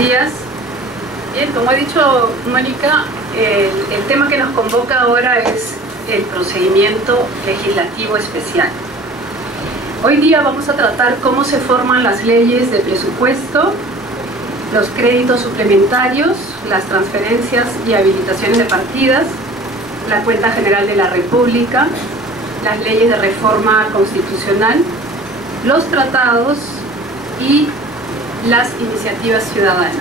días. Bien, como ha dicho Mónica, el tema que nos convoca ahora es el procedimiento legislativo especial. Hoy día vamos a tratar cómo se forman las leyes de presupuesto, los créditos suplementarios, las transferencias y habilitaciones de partidas, la cuenta general de la República, las leyes de reforma constitucional, los tratados y las iniciativas ciudadanas.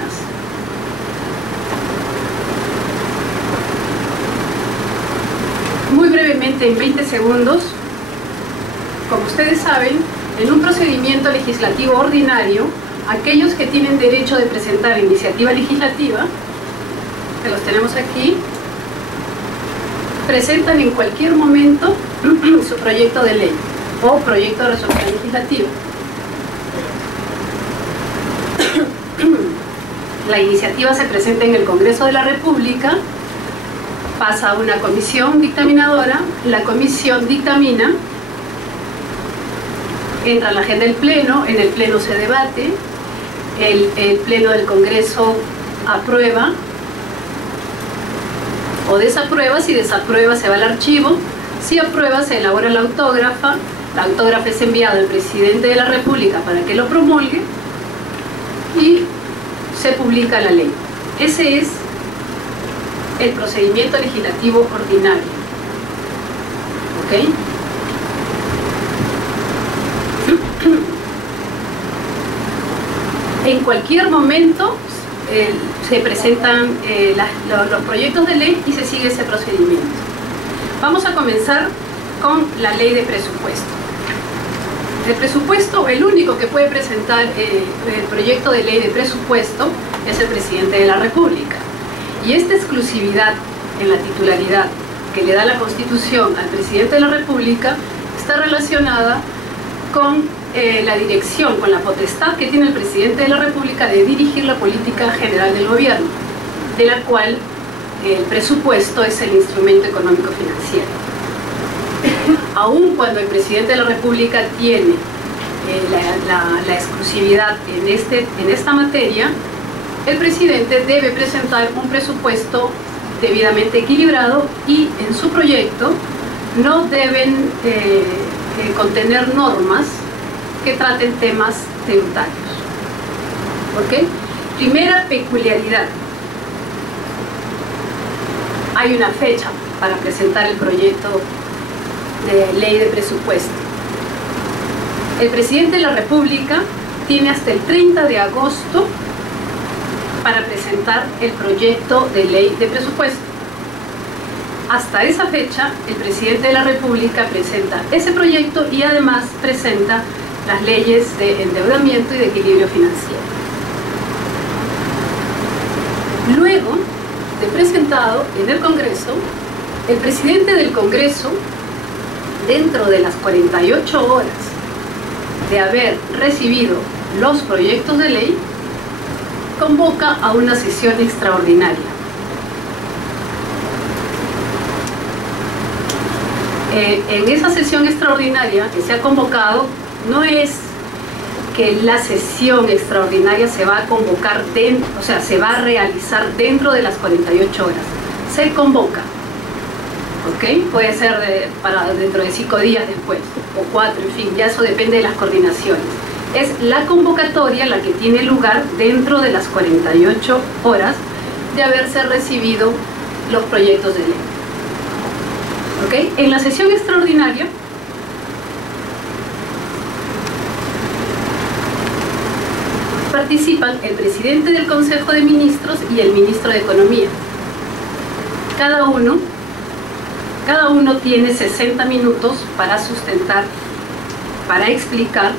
Muy brevemente, en 20 segundos, como ustedes saben, en un procedimiento legislativo ordinario, aquellos que tienen derecho de presentar iniciativa legislativa, que los tenemos aquí, presentan en cualquier momento su proyecto de ley o proyecto de resolución legislativa. La iniciativa se presenta en el Congreso de la República, pasa a una comisión dictaminadora, la comisión dictamina, entra a la agenda del Pleno, en el Pleno se debate, el Pleno del Congreso aprueba o desaprueba. Si desaprueba se va al archivo, si aprueba se elabora la autógrafa es enviada al Presidente de la República para que lo promulgue y se publica la ley. Ese es el procedimiento legislativo ordinario. ¿Ok? En cualquier momento se presentan los proyectos de ley y se sigue ese procedimiento. Vamos a comenzar con la ley de presupuesto. El presupuesto, el único que puede presentar el proyecto de ley de presupuesto es el Presidente de la República. Y esta exclusividad en la titularidad que le da la Constitución al Presidente de la República está relacionada con la dirección, con la potestad que tiene el Presidente de la República de dirigir la política general del gobierno, de la cual el presupuesto es el instrumento económico financiero. Aun cuando el Presidente de la República tiene la exclusividad en esta materia, el Presidente debe presentar un presupuesto debidamente equilibrado y en su proyecto no deben contener normas que traten temas tributarios. ¿Ok? Primera peculiaridad. Hay una fecha para presentar el proyecto de ley de presupuesto. El Presidente de la República tiene hasta el 30 de agosto para presentar el proyecto de ley de presupuesto. Hasta esa fecha, el Presidente de la República presenta ese proyecto y además presenta las leyes de endeudamiento y de equilibrio financiero. Luego de presentado en el Congreso, el Presidente del Congreso, dentro de las 48 horas de haber recibido los proyectos de ley, convoca a una sesión extraordinaria. En esa sesión extraordinaria que se ha convocado, no es que la sesión extraordinaria se va a convocar se va a realizar dentro de las 48 horas. Se convoca. ¿Ok? Puede ser para dentro de 5 días después, o 4, en fin, ya eso depende de las coordinaciones. Es la convocatoria la que tiene lugar dentro de las 48 horas de haberse recibido los proyectos de ley. ¿Ok? En la sesión extraordinaria participan el Presidente del Consejo de Ministros y el Ministro de Economía. Cada uno tiene 60 minutos para sustentar, para explicar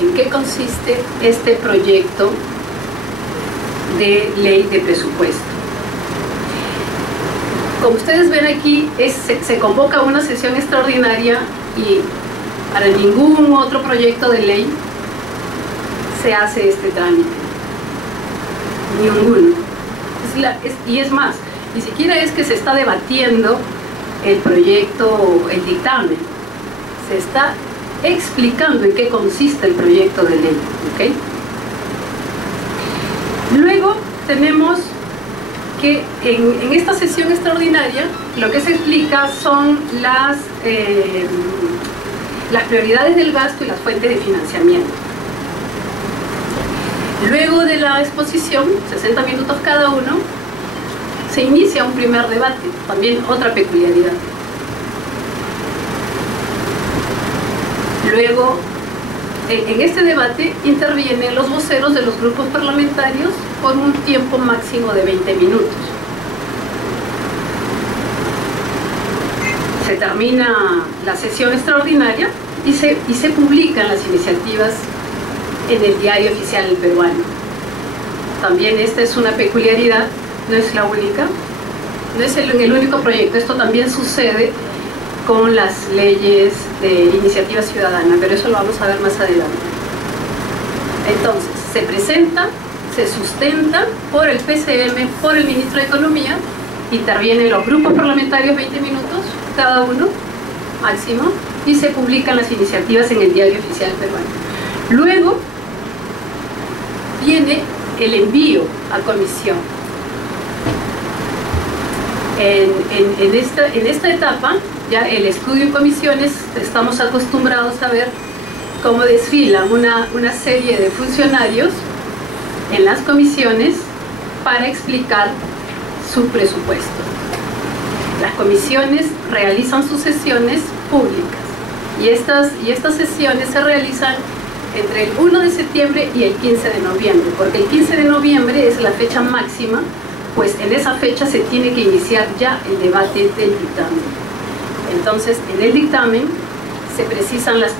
en qué consiste este proyecto de ley de presupuesto. Como ustedes ven aquí, se convoca una sesión extraordinaria y para ningún otro proyecto de ley se hace este trámite. Ninguno. Y es más, ni siquiera es que se está debatiendo el proyecto, el dictamen. Se está explicando en qué consiste el proyecto de ley. ¿Okay? Luego tenemos que en esta sesión extraordinaria lo que se explica son las prioridades del gasto y las fuentes de financiamiento. Luego de la exposición, 60 minutos cada uno, se inicia un primer debate, también otra peculiaridad. Luego, en este debate intervienen los voceros de los grupos parlamentarios por un tiempo máximo de 20 minutos. Se termina la sesión extraordinaria y se publican las iniciativas en el Diario Oficial Peruano. También esta es una peculiaridad, no es la única, no es el único proyecto. Esto también sucede con las leyes de iniciativa ciudadana, pero eso lo vamos a ver más adelante. Entonces, se presenta, se sustenta por el PCM, por el Ministro de Economía, intervienen los grupos parlamentarios 20 minutos, cada uno, máximo, y se publican las iniciativas en el Diario Oficial Peruano. Luego, viene el envío a comisión. En esta etapa, ya el estudio en comisiones, estamos acostumbrados a ver cómo desfilan una serie de funcionarios en las comisiones para explicar su presupuesto. Las comisiones realizan sus sesiones públicas y estas sesiones se realizan entre el 1 de septiembre y el 15 de noviembre, porque el 15 de noviembre es la fecha máxima, pues en esa fecha se tiene que iniciar ya el debate del dictamen. Entonces, en el dictamen se precisan las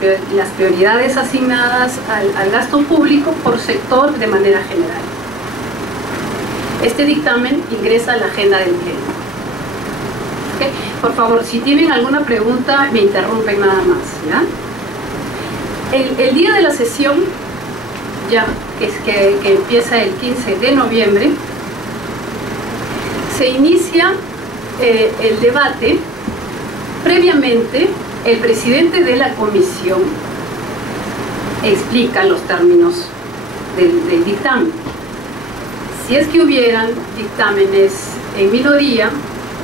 prioridades asignadas al gasto público por sector de manera general. Este dictamen ingresa a la agenda del pleno. ¿Okay? Por favor, si tienen alguna pregunta, me interrumpen nada más, ¿ya? El día de la sesión, ya que empieza el 15 de noviembre, se inicia el debate. Previamente, el presidente de la comisión explica los términos del dictamen. Si es que hubieran dictámenes en minoría,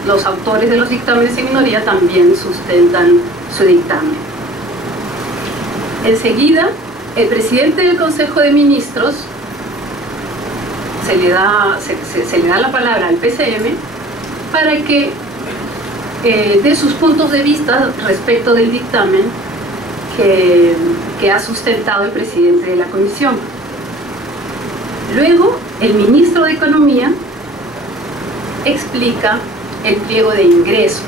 los autores de los dictámenes en minoría también sustentan su dictamen. Enseguida, el presidente del Consejo de Ministros se le da la palabra al PCM para que dé sus puntos de vista respecto del dictamen que ha sustentado el presidente de la comisión. Luego, el ministro de Economía explica el pliego de ingresos.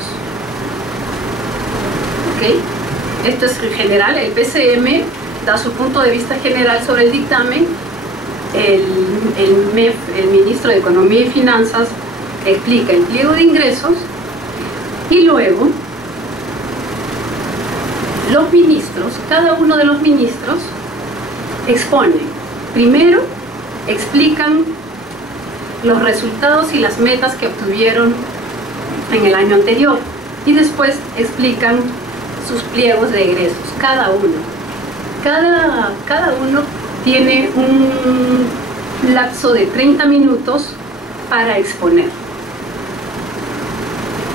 ¿Okay? Esto es en general. El PCM da su punto de vista general sobre el dictamen. El MEF, el ministro de Economía y Finanzas, explica el pliego de ingresos, y luego los ministros, cada uno de los ministros expone. Primero explican los resultados y las metas que obtuvieron en el año anterior y después explican sus pliegos de egresos, cada uno. Cada uno tiene un lapso de 30 minutos para exponer.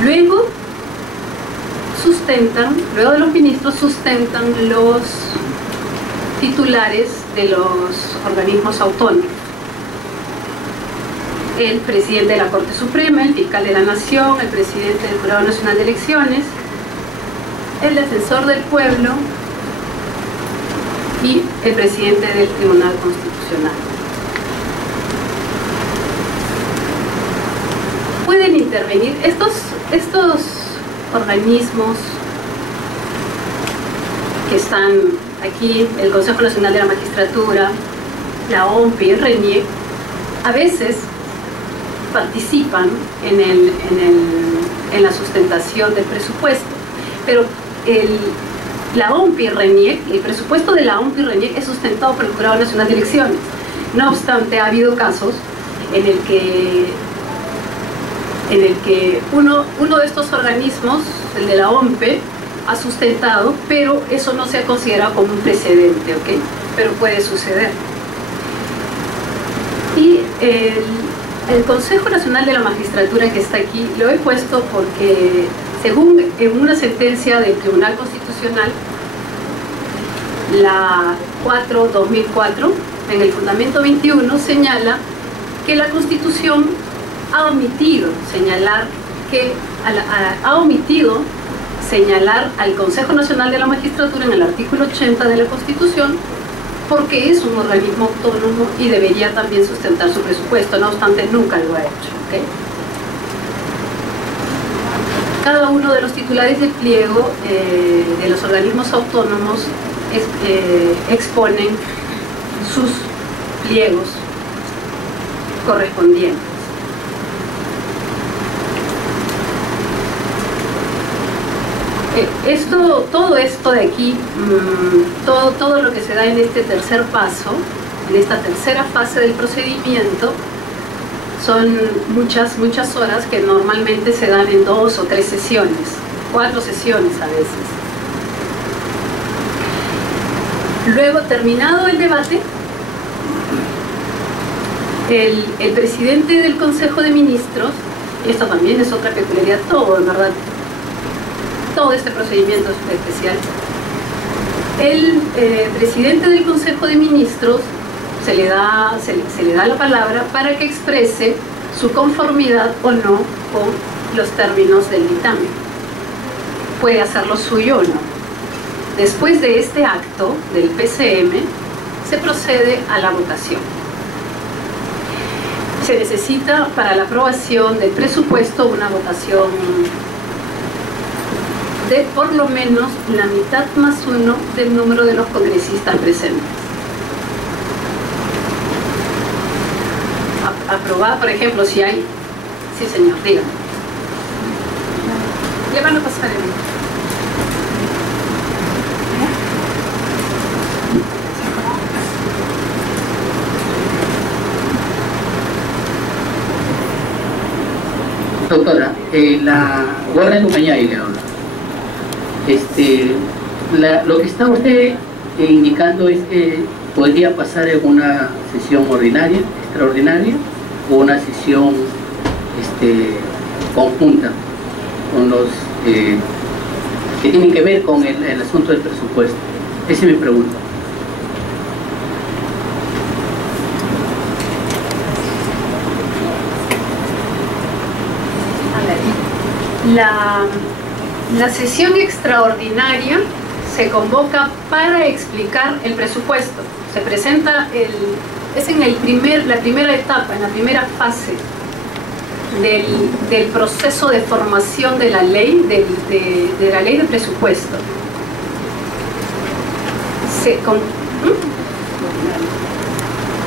Luego de los ministros sustentan los titulares de los organismos autónomos. El presidente de la Corte Suprema, el fiscal de la Nación, el presidente del Jurado Nacional de Elecciones, el defensor del pueblo y el presidente del Tribunal Constitucional. Pueden intervenir estos organismos que están aquí, el Consejo Nacional de la Magistratura, la OMPE y el RENIEC, a veces participan en la sustentación del presupuesto, pero la OMPE y RENIEC, el presupuesto de la OMPE y RENIEC es sustentado por el Jurado Nacional de Elecciones. No obstante, ha habido casos en el que uno de estos organismos, el de la OMPE, ha sustentado, pero eso no se ha considerado como un precedente, ¿ok? Pero puede suceder. Y El Consejo Nacional de la Magistratura que está aquí lo he puesto porque, según en una sentencia del Tribunal Constitucional, la 4/2004, en el fundamento 21 señala que la Constitución ha omitido señalar al Consejo Nacional de la Magistratura en el artículo 80 de la Constitución, porque es un organismo autónomo y debería también sustentar su presupuesto. No obstante, nunca lo ha hecho, ¿okay? Cada uno de los titulares del pliego de los organismos autónomos exponen sus pliegos correspondientes. Todo esto de aquí, todo lo que se da en este tercer paso, en esta tercera fase del procedimiento, son muchas horas que normalmente se dan en 2 o 3 sesiones, 4 sesiones a veces. Luego, terminado el debate, el presidente del Consejo de Ministros, y esto también es otra peculiaridad, todo, en verdad, todo este procedimiento es especial. El presidente del Consejo de Ministros se le da la palabra para que exprese su conformidad o no con los términos del dictamen. Puede hacerlo suyo o no. Después de este acto del PCM, se procede a la votación. Se necesita para la aprobación del presupuesto una votación de por lo menos la mitad más 1 del número de los congresistas presentes. Aprobada, por ejemplo, si hay... Sí, señor, dígame. Le van a pasar el... Doctora, guarda compañía y le habla. Lo que está usted indicando es que podría pasar en una sesión ordinaria, extraordinaria, o una sesión conjunta con los que tienen que ver con el asunto del presupuesto. Esa es mi pregunta. La sesión extraordinaria se convoca para explicar el presupuesto. Se presenta es en la primera etapa, en la primera fase del proceso de formación de la ley, de la ley de presupuesto.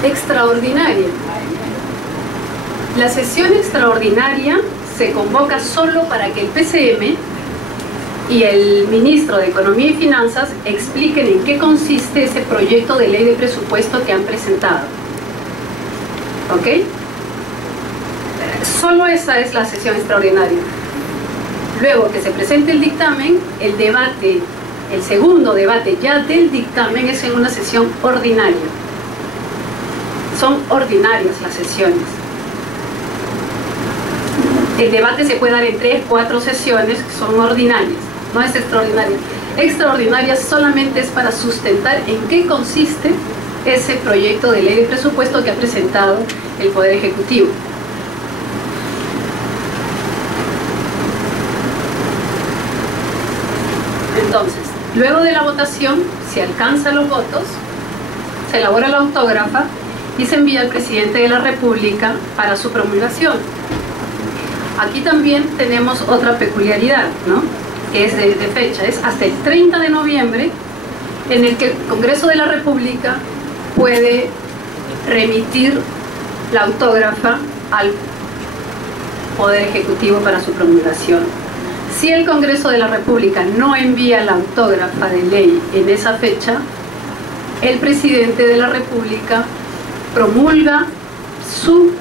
Extraordinaria. La sesión extraordinaria se convoca solo para que el PCM y el ministro de Economía y Finanzas expliquen en qué consiste ese proyecto de ley de presupuesto que han presentado. ¿Ok? Solo esa es la sesión extraordinaria. Luego que se presente el dictamen, el debate, el segundo debate ya del dictamen es en una sesión ordinaria. Son ordinarias las sesiones. El debate se puede dar en 3 o 4 sesiones que son ordinarias, no es extraordinaria. Extraordinaria solamente es para sustentar en qué consiste ese proyecto de ley de presupuesto que ha presentado el Poder Ejecutivo. Entonces, luego de la votación, si alcanza los votos, se elabora la autógrafa y se envía al presidente de la República para su promulgación. Aquí también tenemos otra peculiaridad, ¿no? Que es de fecha, es hasta el 30 de noviembre en el que el Congreso de la República puede remitir la autógrafa al Poder Ejecutivo para su promulgación. Si el Congreso de la República no envía la autógrafa de ley en esa fecha, el presidente de la República promulga su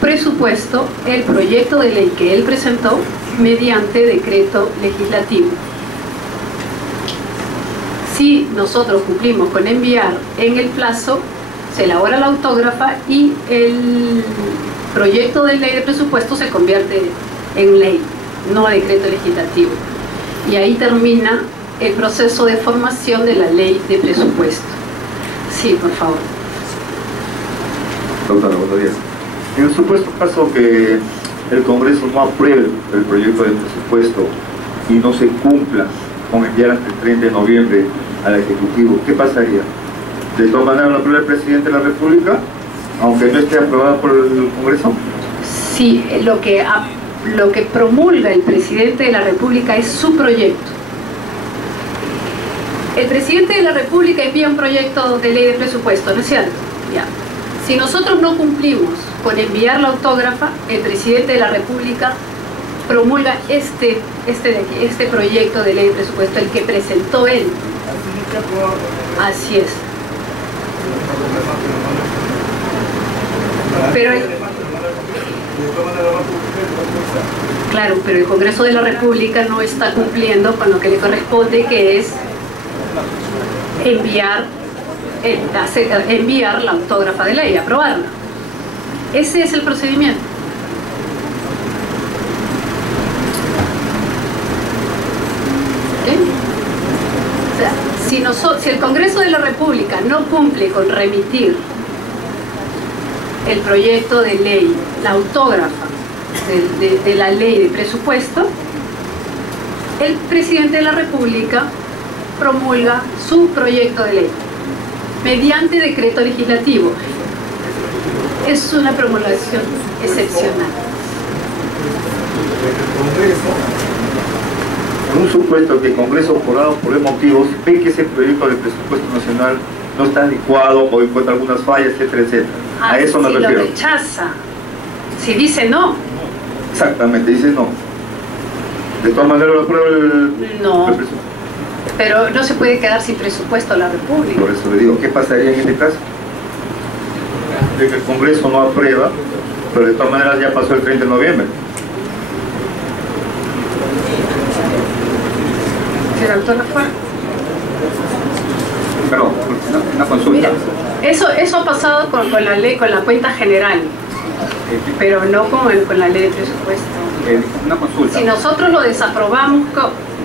presupuesto, el proyecto de ley que él presentó, mediante decreto legislativo. Si nosotros cumplimos con enviar en el plazo, se elabora la autógrafa y el proyecto de ley de presupuesto se convierte en ley, no decreto legislativo. Y ahí termina el proceso de formación de la ley de presupuesto. Sí, por favor. Doctora, buenos días. En el supuesto caso que el Congreso no apruebe el proyecto de presupuesto y no se cumpla con enviar hasta el 30 de noviembre al Ejecutivo, ¿qué pasaría? ¿De todas maneras lo aprueba el Presidente de la República, aunque no esté aprobado por el Congreso? Sí, lo que promulga el Presidente de la República es su proyecto. El Presidente de la República envía un proyecto de ley de presupuesto, ¿no es cierto? Ya. Si nosotros no cumplimos con enviar la autógrafa, el Presidente de la República promulga este proyecto de ley de presupuesto, el que presentó él. Así es. Claro, pero el Congreso de la República no está cumpliendo con lo que le corresponde, que es enviar la autógrafa de ley, aprobarla. Ese es el procedimiento. ¿Okay? O sea, si el Congreso de la República no cumple con remitir el proyecto de ley, la autógrafa de la ley de presupuesto, el Presidente de la República promulga su proyecto de ley mediante decreto legislativo. Es una promulgación excepcional. En un supuesto que el Congreso, por motivos, ve que ese proyecto de presupuesto nacional no está adecuado o encuentra algunas fallas, etcétera, etcétera. A eso me refiero. Si lo rechaza, si dice no. Exactamente, dice no. ¿De todas maneras lo aprueba el presupuesto? Pero no se puede quedar sin presupuesto la República. Por eso le digo, ¿qué pasaría en este caso? De que el Congreso no aprueba, pero de todas maneras ya pasó el 30 de noviembre. ¿Se autógrafa? Perdón, una consulta. Mira, eso ha pasado con la ley, con la cuenta general, pero no con la ley de presupuesto. Una consulta. Si nosotros lo desaprobamos,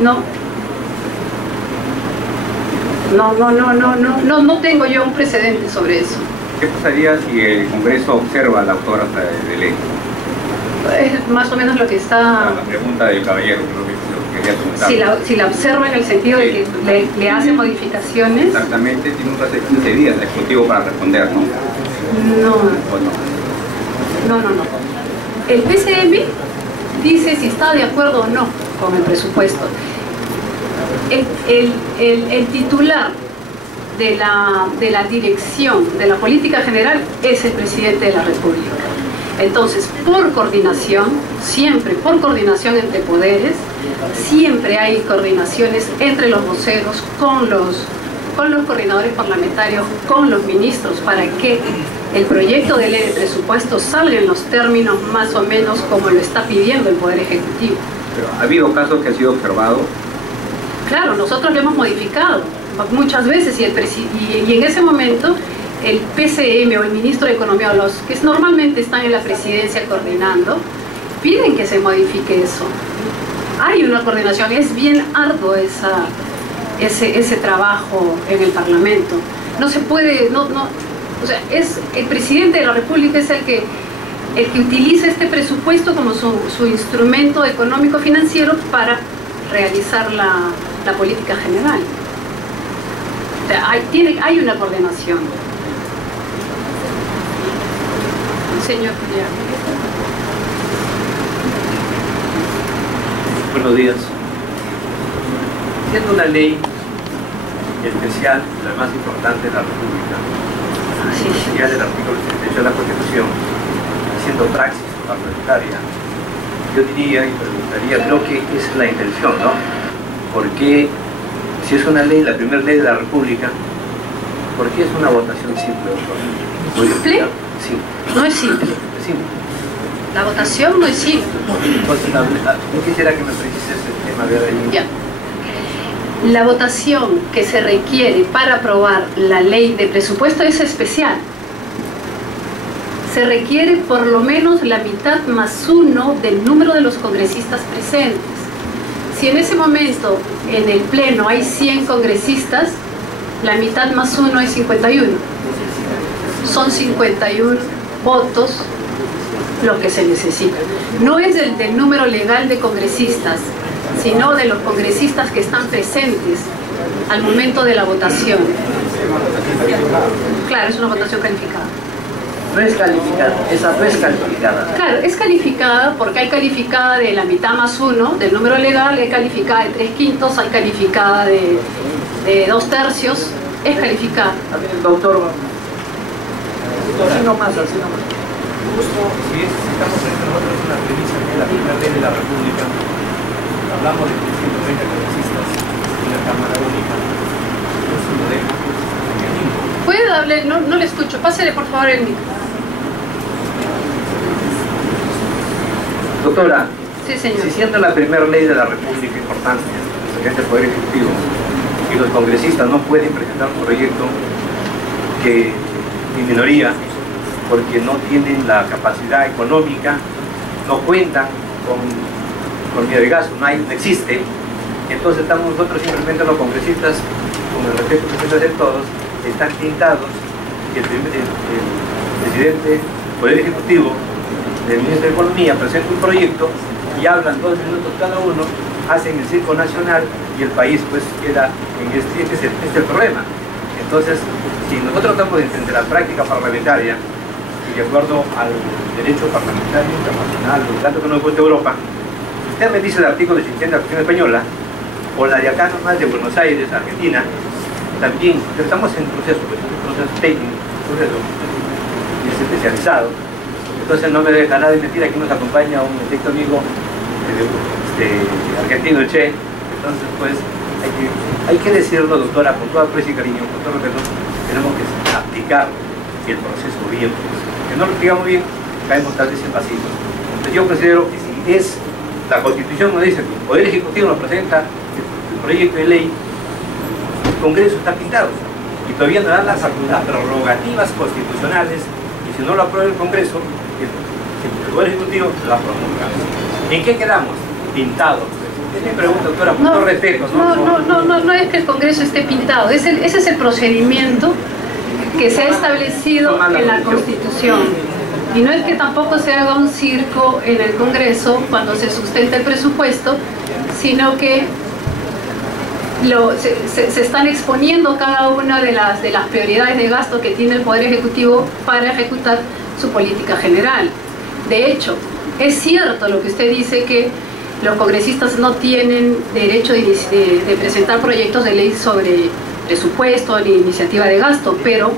no tengo yo un precedente sobre eso. ¿Qué pasaría si el Congreso observa la autógrafa de ley? Es más o menos lo que está... La pregunta del caballero, creo que lo quería preguntar. Si la observa en el sentido de que le hace modificaciones... Exactamente, tiene un plazo de 15 días el Ejecutivo para responder, ¿no? No. El PCM dice si está de acuerdo o no con el presupuesto. El titular de la dirección de la política general es el Presidente de la República. Entonces, por coordinación, siempre por coordinación entre poderes, siempre hay coordinaciones entre los voceros, con los coordinadores parlamentarios, con los ministros, para que el proyecto de ley de presupuesto salga en los términos más o menos como lo está pidiendo el Poder Ejecutivo. Pero ha habido casos que ha sido observado. Claro, nosotros lo hemos modificado muchas veces y en ese momento el PCM o el Ministro de Economía o los que normalmente están en la presidencia coordinando, piden que se modifique eso. Hay una coordinación, es bien arduo ese trabajo en el Parlamento. No se puede, o sea, el Presidente de la República es el que utiliza este presupuesto como su instrumento económico financiero para realizar la política general. O sea, hay una coordinación. Señor Buenos días. Siendo una ley especial, la más importante de la República, especial del artículo 78 de la Constitución, siendo praxis parlamentaria, yo diría y preguntaría, creo que esa es la intención, ¿no? Porque si es una ley, la primera ley de la República, ¿por qué es una votación simple, doctor? ¿Simple? Sí. No es simple. Es simple. La votación no es simple. Entonces, yo quisiera que me precises el tema de ahí. Ya. La votación que se requiere para aprobar la ley de presupuesto es especial. se requiere por lo menos la mitad más 1 del número de los congresistas presentes. Si en ese momento en el pleno hay 100 congresistas, la mitad más 1 es 51. Son 51 votos lo que se necesita. No es del número legal de congresistas, sino de los congresistas que están presentes al momento de la votación. Claro, es una votación calificada. No es calificada, esa no es calificada. Claro, es calificada porque hay calificada de la mitad más 1 del número legal, hay calificada de 3/5, hay calificada de 2/3, es calificada. A ver, doctor, así nomás, así nomás. Justo, si estamos entre nosotros una premisa que es la primera ley de la República, hablamos de 330 congresistas en la Cámara Única, eso lo deja pues, ¿Puede darle? No le escucho, pásele por favor el micro. Doctora, Sí, señor. si siendo la primera ley de la República importante, el presidente del Poder Ejecutivo y los congresistas no pueden presentar un proyecto que en minoría, porque no tienen la capacidad económica, no cuentan con vía de gasto, no existe, entonces estamos nosotros simplemente los congresistas, con el respeto que se hace todos, están pintados, que el presidente del Poder Ejecutivo, del Ministro de Economía, presenta un proyecto y hablan 2 minutos cada uno, hacen el circo nacional y el país pues queda en este es el problema. Entonces, si nosotros estamos entre la práctica parlamentaria y de acuerdo al derecho parlamentario internacional, los datos que nos cuesta Europa, usted me dice el artículo 80 de la Constitución Española, o la de acá nomás de Buenos Aires, Argentina, también estamos en proceso, pues, un proceso técnico, un proceso especializado. Entonces no me dejará de mentir, aquí nos acompaña un electo amigo argentino, el Che. Entonces pues hay que decirlo, doctora, con todo aprecio y cariño, con todo respeto, tenemos que aplicar el proceso bien, pues. Que no lo digamos bien, caemos tal vez en vacíos. Entonces yo considero que si es la Constitución nos dice que el Poder Ejecutivo nos presenta el proyecto de ley, el Congreso está pintado y todavía no dan las prerrogativas constitucionales, y si no lo aprueba el Congreso, el Poder Ejecutivo la promulga. ¿En qué quedamos? Pintados. Es mi pregunta, doctora, con todo respeto. No es que el Congreso esté pintado, ese es el procedimiento que se ha establecido en la Constitución. Y no es que tampoco se haga un circo en el Congreso cuando se sustenta el presupuesto, sino que se están exponiendo cada una de las prioridades de gasto que tiene el Poder Ejecutivo para ejecutar su política general. De hecho, es cierto lo que usted dice, que los congresistas no tienen derecho de presentar proyectos de ley sobre presupuesto ni iniciativa de gasto, pero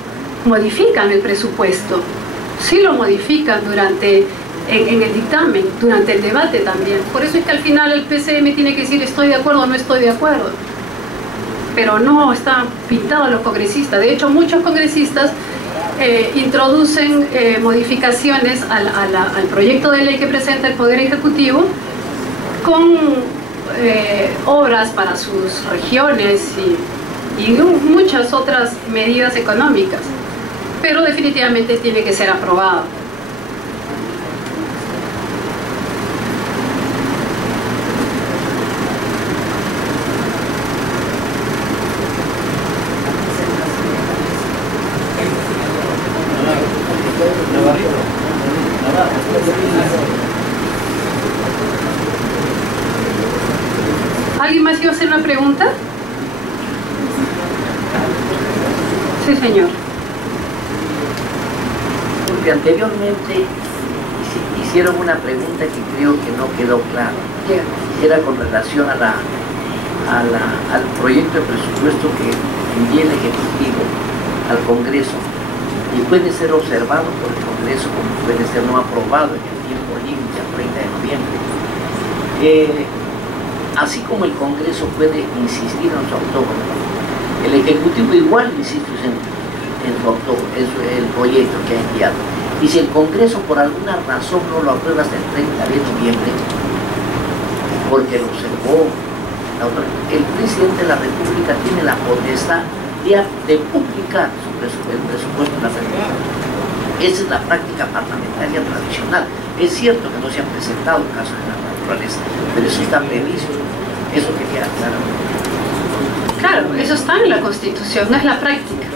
modifican el presupuesto. Sí lo modifican en el dictamen, durante el debate también. Por eso es que al final el PCM tiene que decir estoy de acuerdo o no estoy de acuerdo. Pero no está pintado a los congresistas. De hecho, muchos congresistas introducen modificaciones al proyecto de ley que presenta el Poder Ejecutivo con obras para sus regiones y muchas otras medidas económicas. Pero definitivamente tiene que ser aprobado. ¿Alguien más iba a hacer una pregunta? Sí, señor. Porque anteriormente hicieron una pregunta que creo que no quedó clara. Era con relación al proyecto de presupuesto que envía el Ejecutivo al Congreso y puede ser observado por el Congreso como puede ser no aprobado en el tiempo límite al 30 de noviembre. Así como el Congreso puede insistir en su autógrafo, el Ejecutivo igual insiste en el proyecto que ha enviado. Y si el Congreso por alguna razón no lo aprueba hasta el 30 de noviembre, porque lo observó, el presidente de la República tiene la potestad de publicar el presupuesto en la República. Esa es la práctica parlamentaria tradicional. Es cierto que no se han presentado casos de la naturaleza, pero eso está previsto. Eso quería aclarar. Claro, eso está en la Constitución, no es la práctica.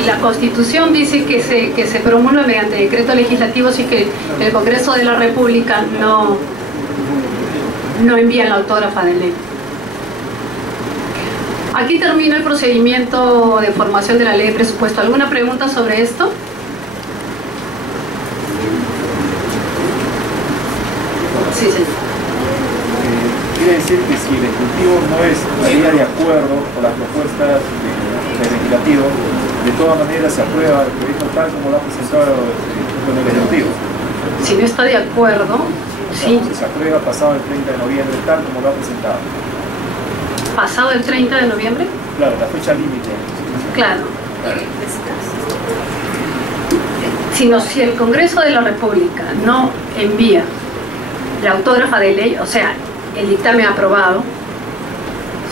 Y la Constitución dice que se promulga mediante decreto legislativo si que el Congreso de la República no envía la autógrafa de ley. Aquí termina el procedimiento de formación de la ley de presupuesto. ¿Alguna pregunta sobre esto? Sí, señor. Quiere decir que si el Ejecutivo no estaría de acuerdo con las propuestas del Legislativo, de todas maneras se aprueba el proyecto tal como lo ha presentado con el Ejecutivo. Si no está de acuerdo, sí. Si se aprueba pasado el 30 de noviembre tal como lo ha presentado. ¿Pasado el 30 de noviembre? Claro, la fecha límite. Claro. Si el Congreso de la República no envía la autógrafa de ley, o sea, el dictamen aprobado,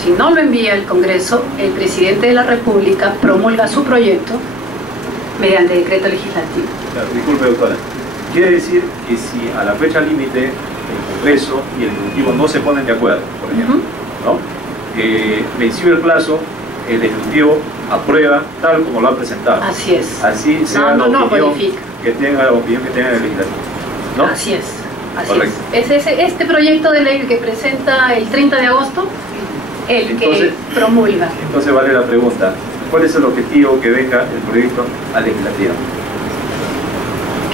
si no lo envía el Congreso, el presidente de la República promulga su proyecto mediante decreto legislativo. Claro, disculpe, doctora. Quiere decir que si a la fecha límite el Congreso y el Ejecutivo no se ponen de acuerdo, por ejemplo, ¿no? Vencido el plazo, el Ejecutivo aprueba tal como lo ha presentado. Así es. Así sea la opinión que tenga el Legislativo, ¿no? Así es. Así Correcto. es. Este proyecto de ley que presenta el 30 de agosto, que promulga. Entonces vale la pregunta, ¿cuál es el objetivo que venga el proyecto al Legislativo?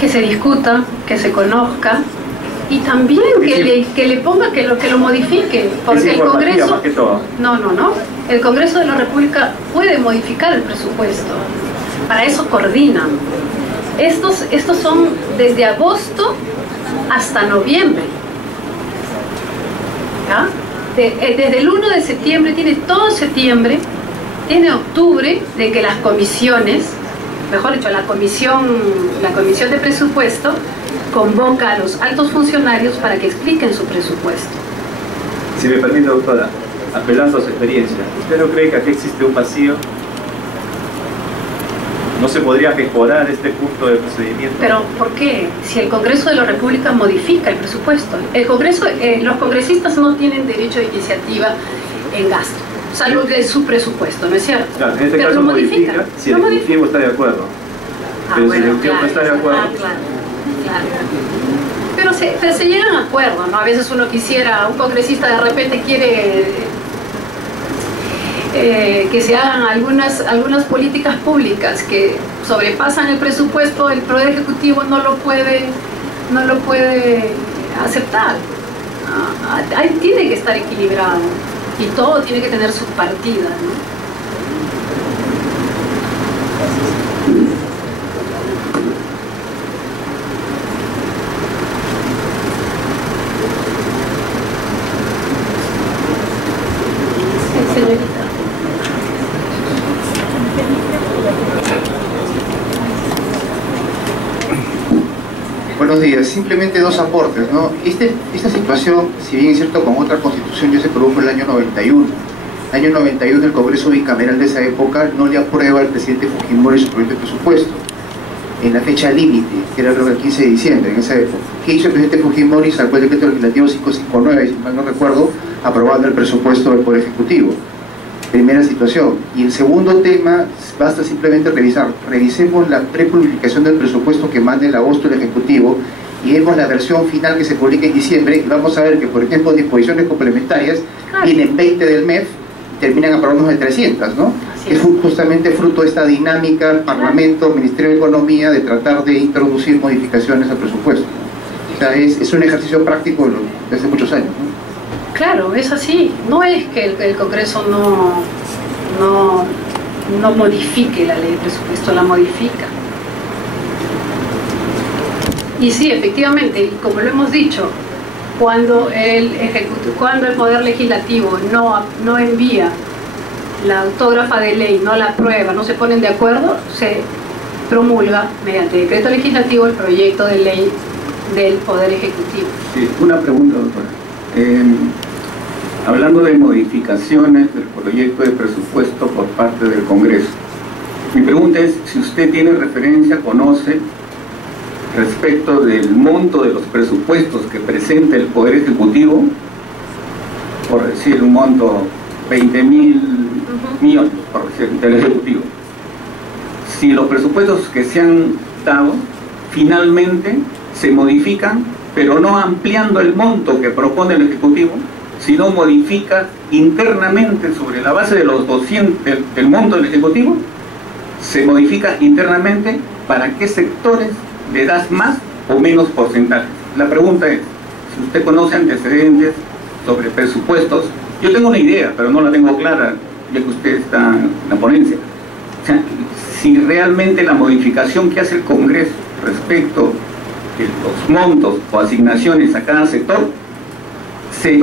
Que se discuta, que se conozca y también que le ponga que lo modifique, porque el Congreso más que todo. no, el Congreso de la República puede modificar el presupuesto, para eso coordinan. Estos son desde agosto hasta noviembre, ¿ya? Desde el 1 de septiembre, tiene todo septiembre, tiene octubre de que las comisiones, mejor dicho, la comisión de presupuesto convoca a los altos funcionarios para que expliquen su presupuesto. Si me permite, doctora, apelando a su experiencia, ¿usted no cree que aquí existe un vacío? ¿No se podría mejorar este punto de procedimiento? Pero, ¿por qué? Si el Congreso de la República modifica el presupuesto. Los congresistas no tienen derecho de iniciativa en gasto, salvo de su presupuesto, ¿no es cierto? Claro, en este pero caso lo modifica si el Ejecutivo está de acuerdo. Pero si el Ejecutivo no está de acuerdo... Claro. Pero se llegan a acuerdos, ¿no? A veces uno quisiera, un congresista de repente quiere que se hagan algunas políticas públicas que sobrepasan el presupuesto, el Poder Ejecutivo no lo puede aceptar. Ahí tiene que estar equilibrado y todo tiene que tener sus partidas, ¿no? Buenos días, simplemente dos aportes, ¿no? Esta situación, si bien es cierto con otra constitución, ya se produjo en el año 91. En el año 91 el Congreso bicameral de esa época no le aprueba al presidente Fujimori su proyecto de presupuesto en la fecha límite, que era el 15 de diciembre en esa época. ¿Qué hizo el presidente Fujimori? Sacó el decreto legislativo 559, si mal no recuerdo, aprobando el presupuesto del Poder Ejecutivo. Primera situación. Y el segundo tema, basta simplemente revisemos la prepublicación del presupuesto que manda en agosto el Ejecutivo y vemos la versión final que se publica en diciembre y vamos a ver que, por ejemplo, disposiciones complementarias vienen 20 del MEF y terminan aprobándonos de 300, ¿no? Es justamente fruto de esta dinámica Parlamento, Ministerio de Economía, de tratar de introducir modificaciones al presupuesto. O sea, es un ejercicio práctico de hace muchos años, ¿no? Claro, es así. No es que el Congreso no modifique la ley de presupuesto, la modifica. Y sí, efectivamente, como lo hemos dicho, cuando el Poder Legislativo no envía la autógrafa de ley, no la aprueba, no se ponen de acuerdo, se promulga mediante decreto legislativo el proyecto de ley del Poder Ejecutivo. Sí, una pregunta, doctora. Hablando de modificaciones del proyecto de presupuesto por parte del Congreso, Mi pregunta es si usted tiene referencia, conoce respecto del monto de los presupuestos que presenta el Poder Ejecutivo, por decir un monto 20.000 millones, por decir, del Ejecutivo. Si los presupuestos que se han dado finalmente se modifican, pero no ampliando el monto que propone el Ejecutivo, sino modifica internamente sobre la base de los 200 del monto del Ejecutivo, se modifica internamente para qué sectores le das más o menos porcentajes. La pregunta es, si usted conoce antecedentes sobre presupuestos, yo tengo una idea, pero no la tengo clara, ya que usted está en la ponencia. O sea, si realmente la modificación que hace el Congreso respecto de los montos o asignaciones a cada sector se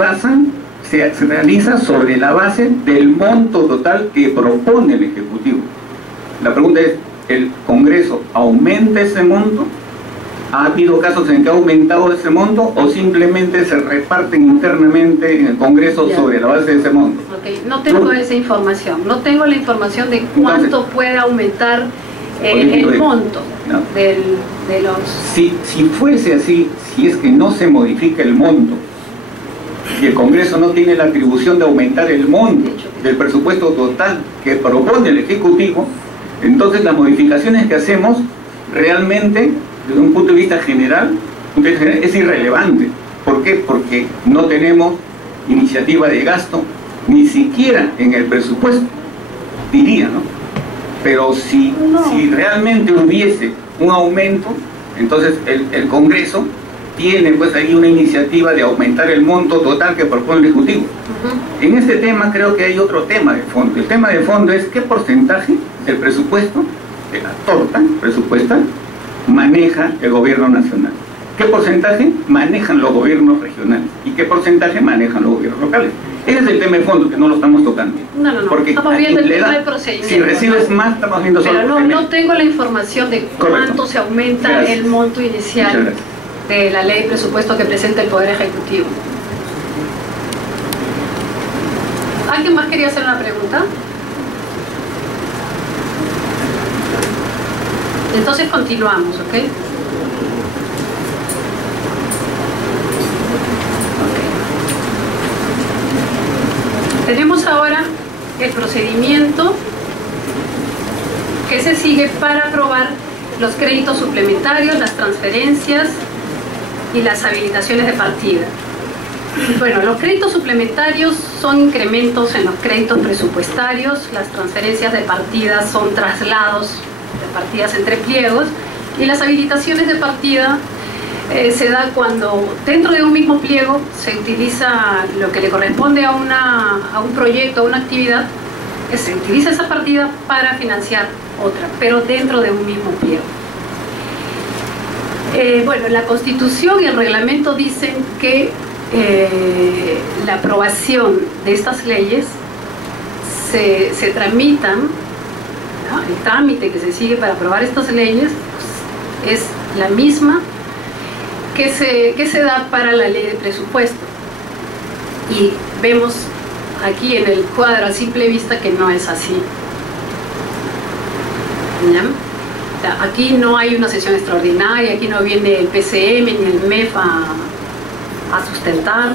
realiza sobre la base del monto total que propone el Ejecutivo. La pregunta es, ¿el Congreso aumenta ese monto? ¿Ha habido casos en que ha aumentado ese monto o simplemente se reparten internamente en el Congreso sobre la base de ese monto? Okay. No tengo esa información, no tengo la información de cuánto entonces puede aumentar el monto de los... Si fuese así, si es que no se modifica el monto, si el Congreso no tiene la atribución de aumentar el monto del presupuesto total que propone el Ejecutivo, entonces las modificaciones que hacemos realmente, desde un punto de vista general, es irrelevante. ¿Por qué? Porque no tenemos iniciativa de gasto, ni siquiera en el presupuesto, diría, ¿no? Pero si realmente hubiese un aumento, entonces el Congreso tiene pues ahí una iniciativa de aumentar el monto total que propone el Ejecutivo. En este tema creo que hay otro tema de fondo. El tema de fondo es qué porcentaje del presupuesto, de la torta presupuestal, maneja el gobierno nacional. ¿Qué porcentaje manejan los gobiernos regionales? ¿Y qué porcentaje manejan los gobiernos locales? Ese es el tema de fondo que no lo estamos tocando. No. Porque estamos viendo el tema del procedimiento. Si recibes más, estamos viendo solo pero no tengo la información de cuánto se aumenta el monto inicial de la ley de presupuesto que presenta el Poder Ejecutivo. ¿Alguien más quería hacer una pregunta? Entonces continuamos, ¿ok? Tenemos ahora el procedimiento que se sigue para aprobar los créditos suplementarios, las transferencias y las habilitaciones de partida. Bueno, los créditos suplementarios son incrementos en los créditos presupuestarios, las transferencias de partida son traslados de partidas entre pliegos y las habilitaciones de partida se da cuando dentro de un mismo pliego se utiliza lo que le corresponde a un proyecto, a una actividad, se utiliza esa partida para financiar otra, pero dentro de un mismo pliego. Bueno, la Constitución y el reglamento dicen que la aprobación de estas leyes se tramitan, ¿no? El trámite que se sigue para aprobar estas leyes pues, es la misma que se da para la ley de presupuesto. Y vemos aquí en el cuadro a simple vista que no es así. ¿Ya? Aquí no hay una sesión extraordinaria, aquí no viene el PCM ni el MEF a sustentar,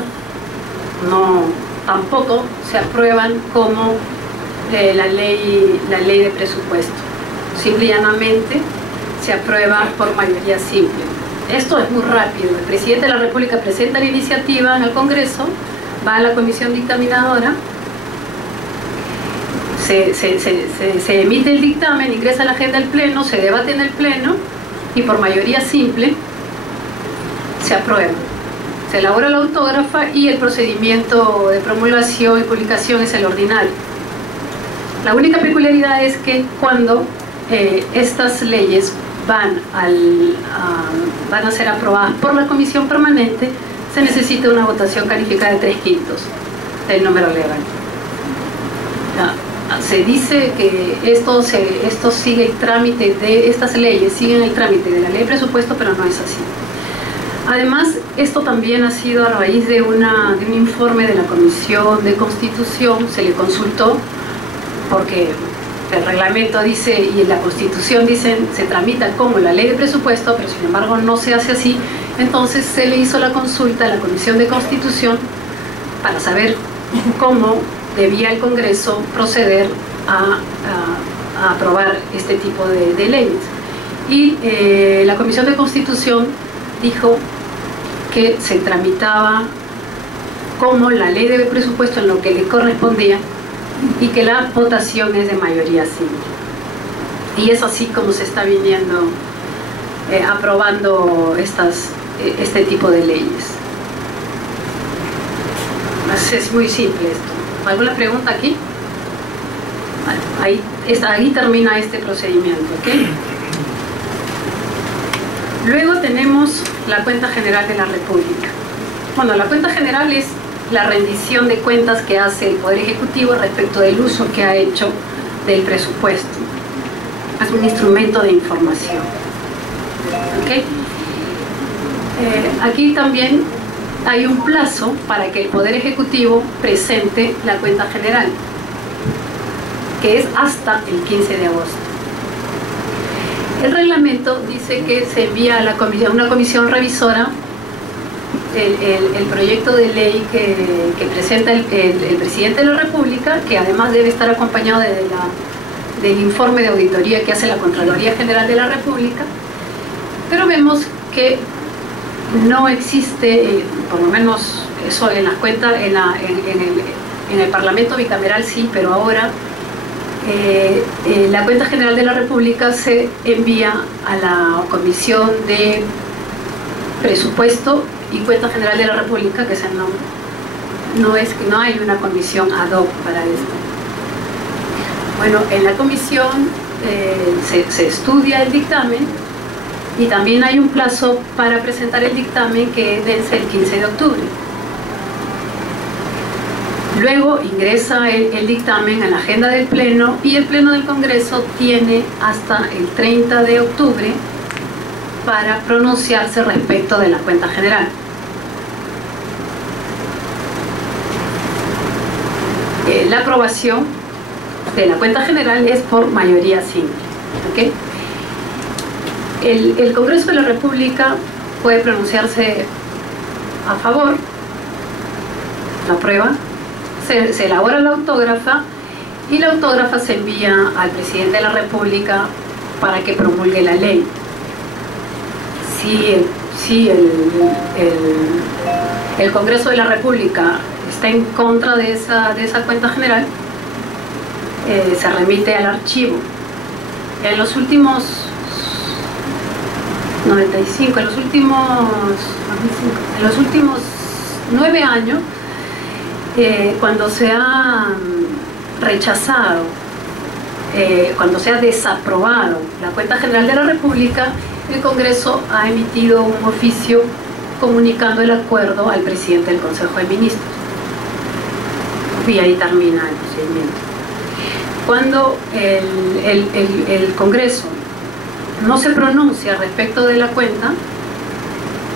no, tampoco se aprueban como la ley de presupuesto. Simple y llanamente se aprueba por mayoría simple. Esto es muy rápido. El presidente de la República presenta la iniciativa en el Congreso, va a la comisión dictaminadora, se emite el dictamen, ingresa a la agenda del Pleno, se debate en el Pleno y por mayoría simple se aprueba. Se elabora la autógrafa y el procedimiento de promulgación y publicación es el ordinario. La única peculiaridad es que cuando estas leyes van a ser aprobadas por la comisión permanente, se necesita una votación calificada de 3/5 del número legal. Se dice que esto sigue el trámite de estas leyes, siguen el trámite de la ley de presupuesto, pero no es así. Además, esto también ha sido a raíz de un informe de la Comisión de Constitución, se le consultó porque el reglamento dice y en la Constitución dicen se tramita como la ley de presupuesto, pero sin embargo no se hace así. Entonces se le hizo la consulta a la Comisión de Constitución para saber cómo debía el Congreso proceder a aprobar este tipo de leyes. Y la Comisión de Constitución dijo que se tramitaba como la ley de presupuesto en lo que le correspondía y que la votación es de mayoría simple. Y es así como se está viniendo aprobando este tipo de leyes. Es muy simple esto. ¿Alguna pregunta aquí? Ahí termina este procedimiento, ¿ok? Luego tenemos la cuenta general de la República. Bueno, la cuenta general es la rendición de cuentas que hace el Poder Ejecutivo respecto del uso que ha hecho del presupuesto. Es un instrumento de información. ¿Okay? Aquí también hay un plazo para que el Poder Ejecutivo presente la cuenta general, que es hasta el 15 de agosto. El reglamento dice que se envía a una comisión revisora el proyecto de ley que presenta el presidente de la República, que además debe estar acompañado del informe de auditoría que hace la Contraloría General de la República. Pero vemos que no existe, por lo menos eso en las cuentas, en el Parlamento bicameral sí, pero ahora la cuenta general de la República se envía a la Comisión de Presupuesto y Cuenta General de la República, que no hay una comisión ad hoc para esto. Bueno, en la comisión se estudia el dictamen y también hay un plazo para presentar el dictamen que vence el 15 de octubre. Luego ingresa el dictamen a la agenda del Pleno y el Pleno del Congreso tiene hasta el 30 de octubre para pronunciarse respecto de la cuenta general. La aprobación de la cuenta general es por mayoría simple. ¿Okay? El Congreso de la República puede pronunciarse a favor, la aprueba, se elabora la autógrafa y la autógrafa se envía al presidente de la República para que promulgue la ley. Si el Congreso de la República está en contra de esa cuenta general, se remite al archivo. En los últimos 9 años, cuando se ha rechazado, cuando se ha desaprobado la cuenta general de la República, el Congreso ha emitido un oficio comunicando el acuerdo al presidente del Consejo de Ministros. Y ahí termina el procedimiento. Cuando el Congreso no se pronuncia respecto de la cuenta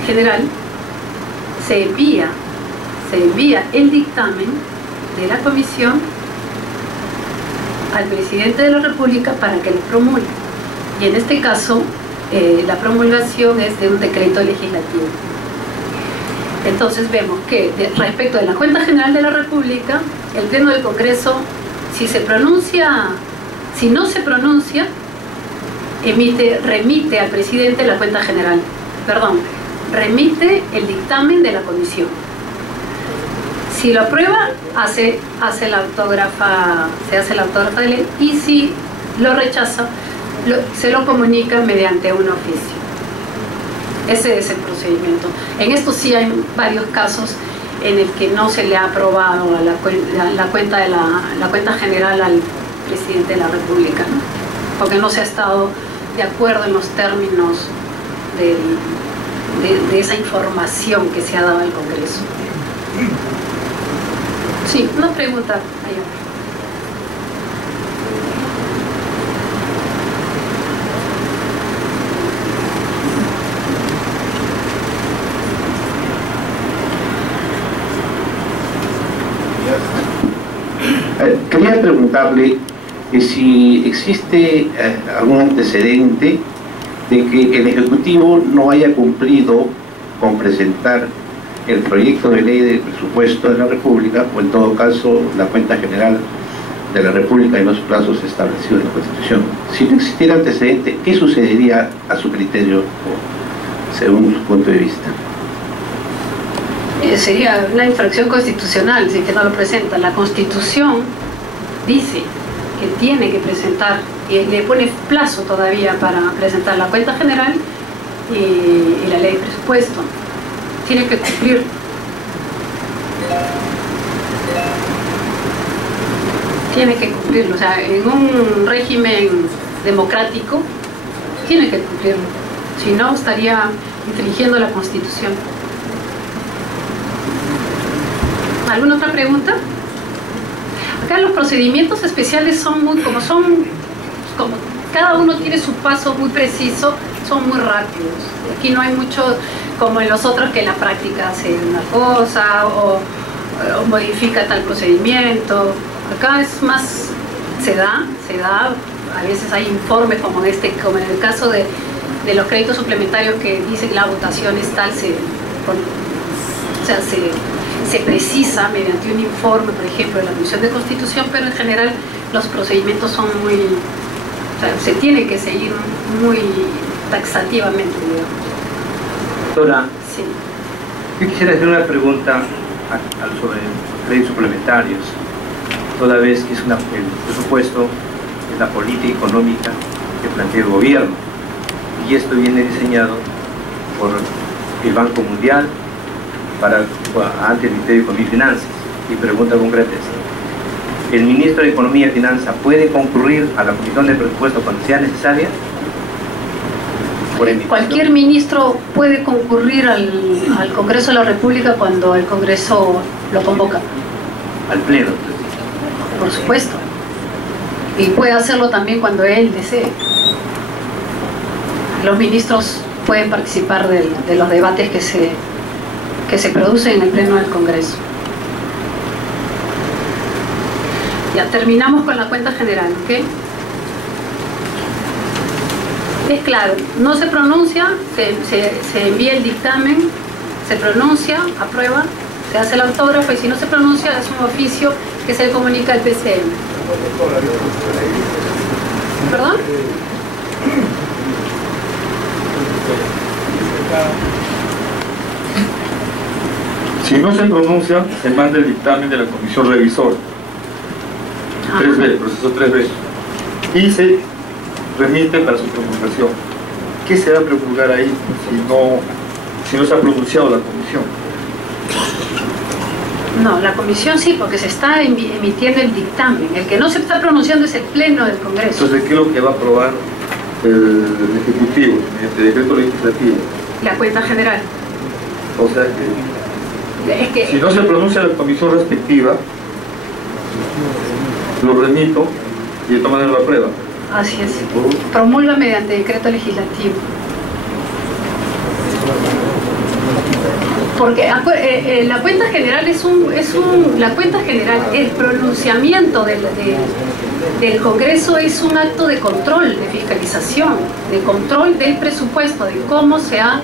general, se envía el dictamen de la comisión al presidente de la República para que lo promulgue. Y en este caso, la promulgación es de un decreto legislativo. Entonces vemos que respecto de la cuenta general de la República, el Pleno del Congreso, si no se pronuncia, remite al presidente la cuenta general, remite el dictamen de la comisión. Si lo aprueba, se hace la autógrafa de ley, y si lo rechaza, se lo comunica mediante un oficio. Ese es el procedimiento. En esto sí hay varios casos en el que no se le ha aprobado la cuenta general al presidente de la República, ¿no? Porque no se ha estado de acuerdo en los términos de esa información que se ha dado al Congreso. Sí, una pregunta allá. Quería preguntarle, que si existe algún antecedente de que el Ejecutivo no haya cumplido con presentar el proyecto de ley de presupuesto de la República, o en todo caso la cuenta general de la República en los plazos establecidos en la Constitución. Si no existiera antecedente, ¿qué sucedería a su criterio o según su punto de vista? Sería una infracción constitucional si que no lo presenta. La Constitución dice que tiene que presentar, y le pone plazo todavía para presentar la cuenta general y la ley de presupuesto. Tiene que cumplir. Tiene que cumplirlo. O sea, en un régimen democrático tiene que cumplirlo. Si no, estaría infringiendo la Constitución. ¿Alguna otra pregunta? Acá los procedimientos especiales son muy, como cada uno tiene su paso muy preciso, son muy rápidos. Aquí no hay mucho como en los otros que en la práctica hace una cosa o modifica tal procedimiento. Acá es más, se da, a veces hay informes como en el caso de los créditos suplementarios que dicen que la votación es tal, se precisa mediante un informe, por ejemplo, de la Comisión de Constitución, pero en general los procedimientos son muy, o sea, se tiene que seguir muy taxativamente, digamos. Doctora, sí. Yo quisiera hacer una pregunta sobre créditos suplementarios, toda vez que es el presupuesto es la política económica que plantea el gobierno, y esto viene diseñado por el Banco Mundial ante el Ministerio de Economía y Finanzas. Mi pregunta concreta es: ¿el ministro de Economía y Finanzas puede concurrir a la Comisión de Presupuesto cuando sea necesaria? Cualquier ministro puede concurrir al Congreso de la República cuando el Congreso lo convoca. ¿Al Pleno? Por supuesto. Y puede hacerlo también cuando él desee. Los ministros pueden participar de los debates que se producen en el Pleno del Congreso. Ya terminamos con la cuenta general, ¿ok? Es claro, no se pronuncia, se envía el dictamen, se pronuncia, aprueba, se hace el autógrafo, y si no se pronuncia es un oficio que se le comunica al PCM. ¿Perdón? Si no se pronuncia, se manda el dictamen de la comisión revisora. 3B, proceso 3B. Y se remite para su promulgación. ¿Qué se va a promulgar ahí si no se ha pronunciado la comisión? No, la comisión sí, porque se está emitiendo el dictamen. El que no se está pronunciando es el Pleno del Congreso. Entonces, ¿qué es lo que va a aprobar el Ejecutivo mediante decreto legislativo? La cuenta general. O sea que si no se pronuncia la comisión respectiva, lo remito y de todas maneras lo aprueba. Así es. Promulga mediante decreto legislativo. Porque la cuenta general la cuenta general, el pronunciamiento del Congreso es un acto de control, de fiscalización, de control del presupuesto, de cómo se ha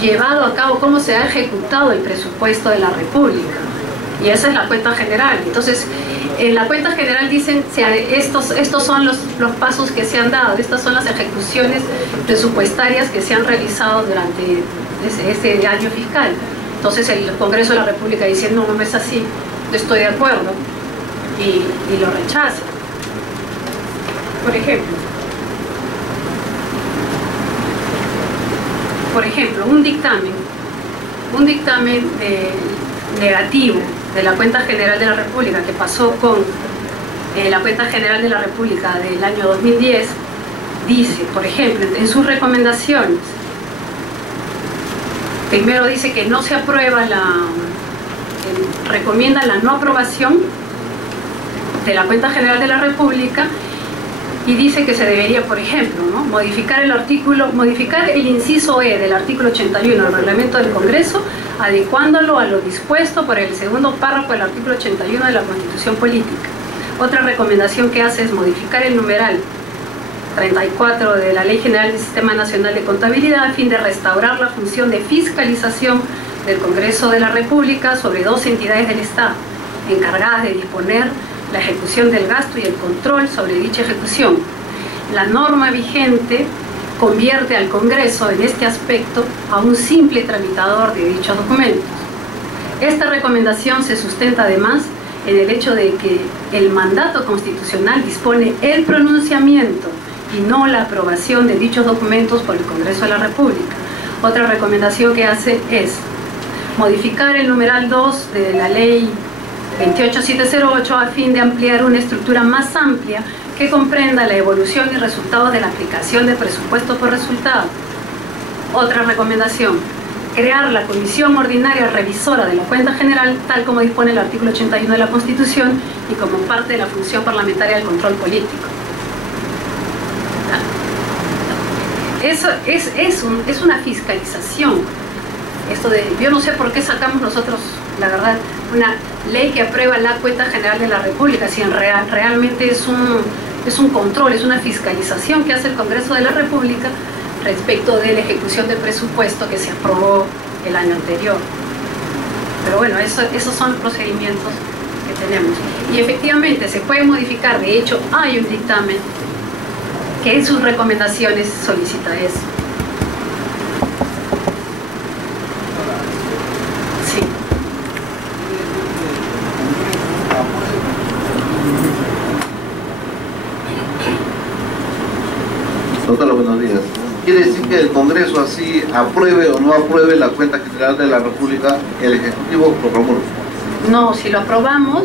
llevado a cabo, cómo se ha ejecutado el presupuesto de la República. Y esa es la cuenta general. Entonces, en la cuenta general dicen, estos son los pasos que se han dado, estas son las ejecuciones presupuestarias que se han realizado durante ese año fiscal. Entonces el Congreso de la República dice, no es así, no estoy de acuerdo, y lo rechaza. Por ejemplo, un dictamen negativo de la cuenta general de la República que pasó con la cuenta general de la República del año 2010, dice, por ejemplo, en sus recomendaciones, primero dice que no se aprueba recomienda la no aprobación de la cuenta general de la República, y dice que se debería, por ejemplo, ¿no?, modificar el inciso E del artículo 81 del reglamento del Congreso, adecuándolo a lo dispuesto por el segundo párrafo del artículo 81 de la Constitución Política. Otra recomendación que hace es modificar el numeral 34 de la Ley General del Sistema Nacional de Contabilidad a fin de restaurar la función de fiscalización del Congreso de la República sobre dos entidades del Estado, encargadas de disponer la ejecución del gasto y el control sobre dicha ejecución. La norma vigente convierte al Congreso en este aspecto a un simple tramitador de dichos documentos. Esta recomendación se sustenta además en el hecho de que el mandato constitucional dispone el pronunciamiento y no la aprobación de dichos documentos por el Congreso de la República. Otra recomendación que hace es modificar el numeral 2 de la Ley 28708 a fin de ampliar una estructura más amplia que comprenda la evolución y resultados de la aplicación de presupuesto por resultado. Otra recomendación, crear la Comisión Ordinaria Revisora de la Cuenta General, tal como dispone el artículo 81 de la Constitución y como parte de la función parlamentaria del control político. Eso es una fiscalización. Esto de, yo no sé por qué sacamos nosotros, la verdad, una ley que aprueba la Cuenta General de la República, si realmente es un control, es una fiscalización que hace el Congreso de la República respecto de la ejecución del presupuesto que se aprobó el año anterior. Pero bueno, esos son los procedimientos que tenemos. Y efectivamente se puede modificar, de hecho hay un dictamen que en sus recomendaciones solicita eso. Sí. Doctora, buenos días. ¿Quiere decir que el Congreso así apruebe o no apruebe la Cuenta General de la República, el Ejecutivo lo promulga? No, si lo aprobamos,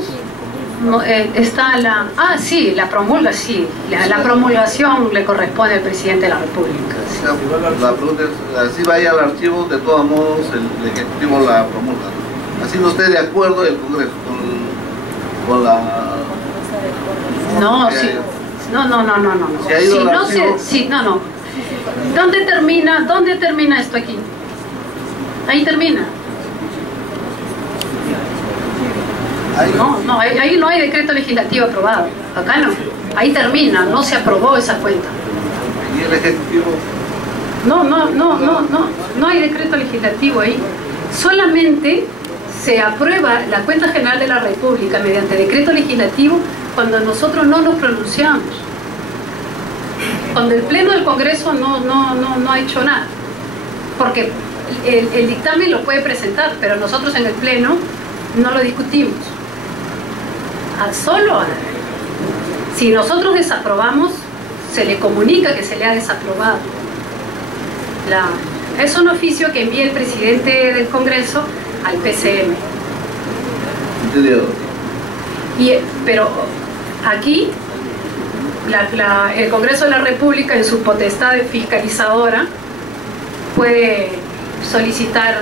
no, está la... Ah, sí, la promulga, sí. La promulgación le corresponde al Presidente de la República. Sí. La pregunta es, así vaya al archivo, de todos modos el Ejecutivo la promulga. Así no esté de acuerdo el Congreso con la... No, sí. No. Si ha ido Si al no archivo... sí, no. ¿Dónde termina esto aquí? Ahí termina. No, ahí no hay decreto legislativo aprobado. Acá no. Ahí termina, no se aprobó esa cuenta. ¿Y el Ejecutivo? No hay decreto legislativo ahí. Solamente se aprueba la Cuenta General de la República mediante decreto legislativo cuando nosotros no nos pronunciamos. Cuando el Pleno del Congreso no ha hecho nada. Porque el dictamen lo puede presentar, pero nosotros en el Pleno no lo discutimos. Si nosotros desaprobamos, se le comunica que se le ha desaprobado. Es un oficio que envía el presidente del Congreso al PCM. Entendido. Pero aquí el Congreso de la República, en su potestad fiscalizadora, puede solicitar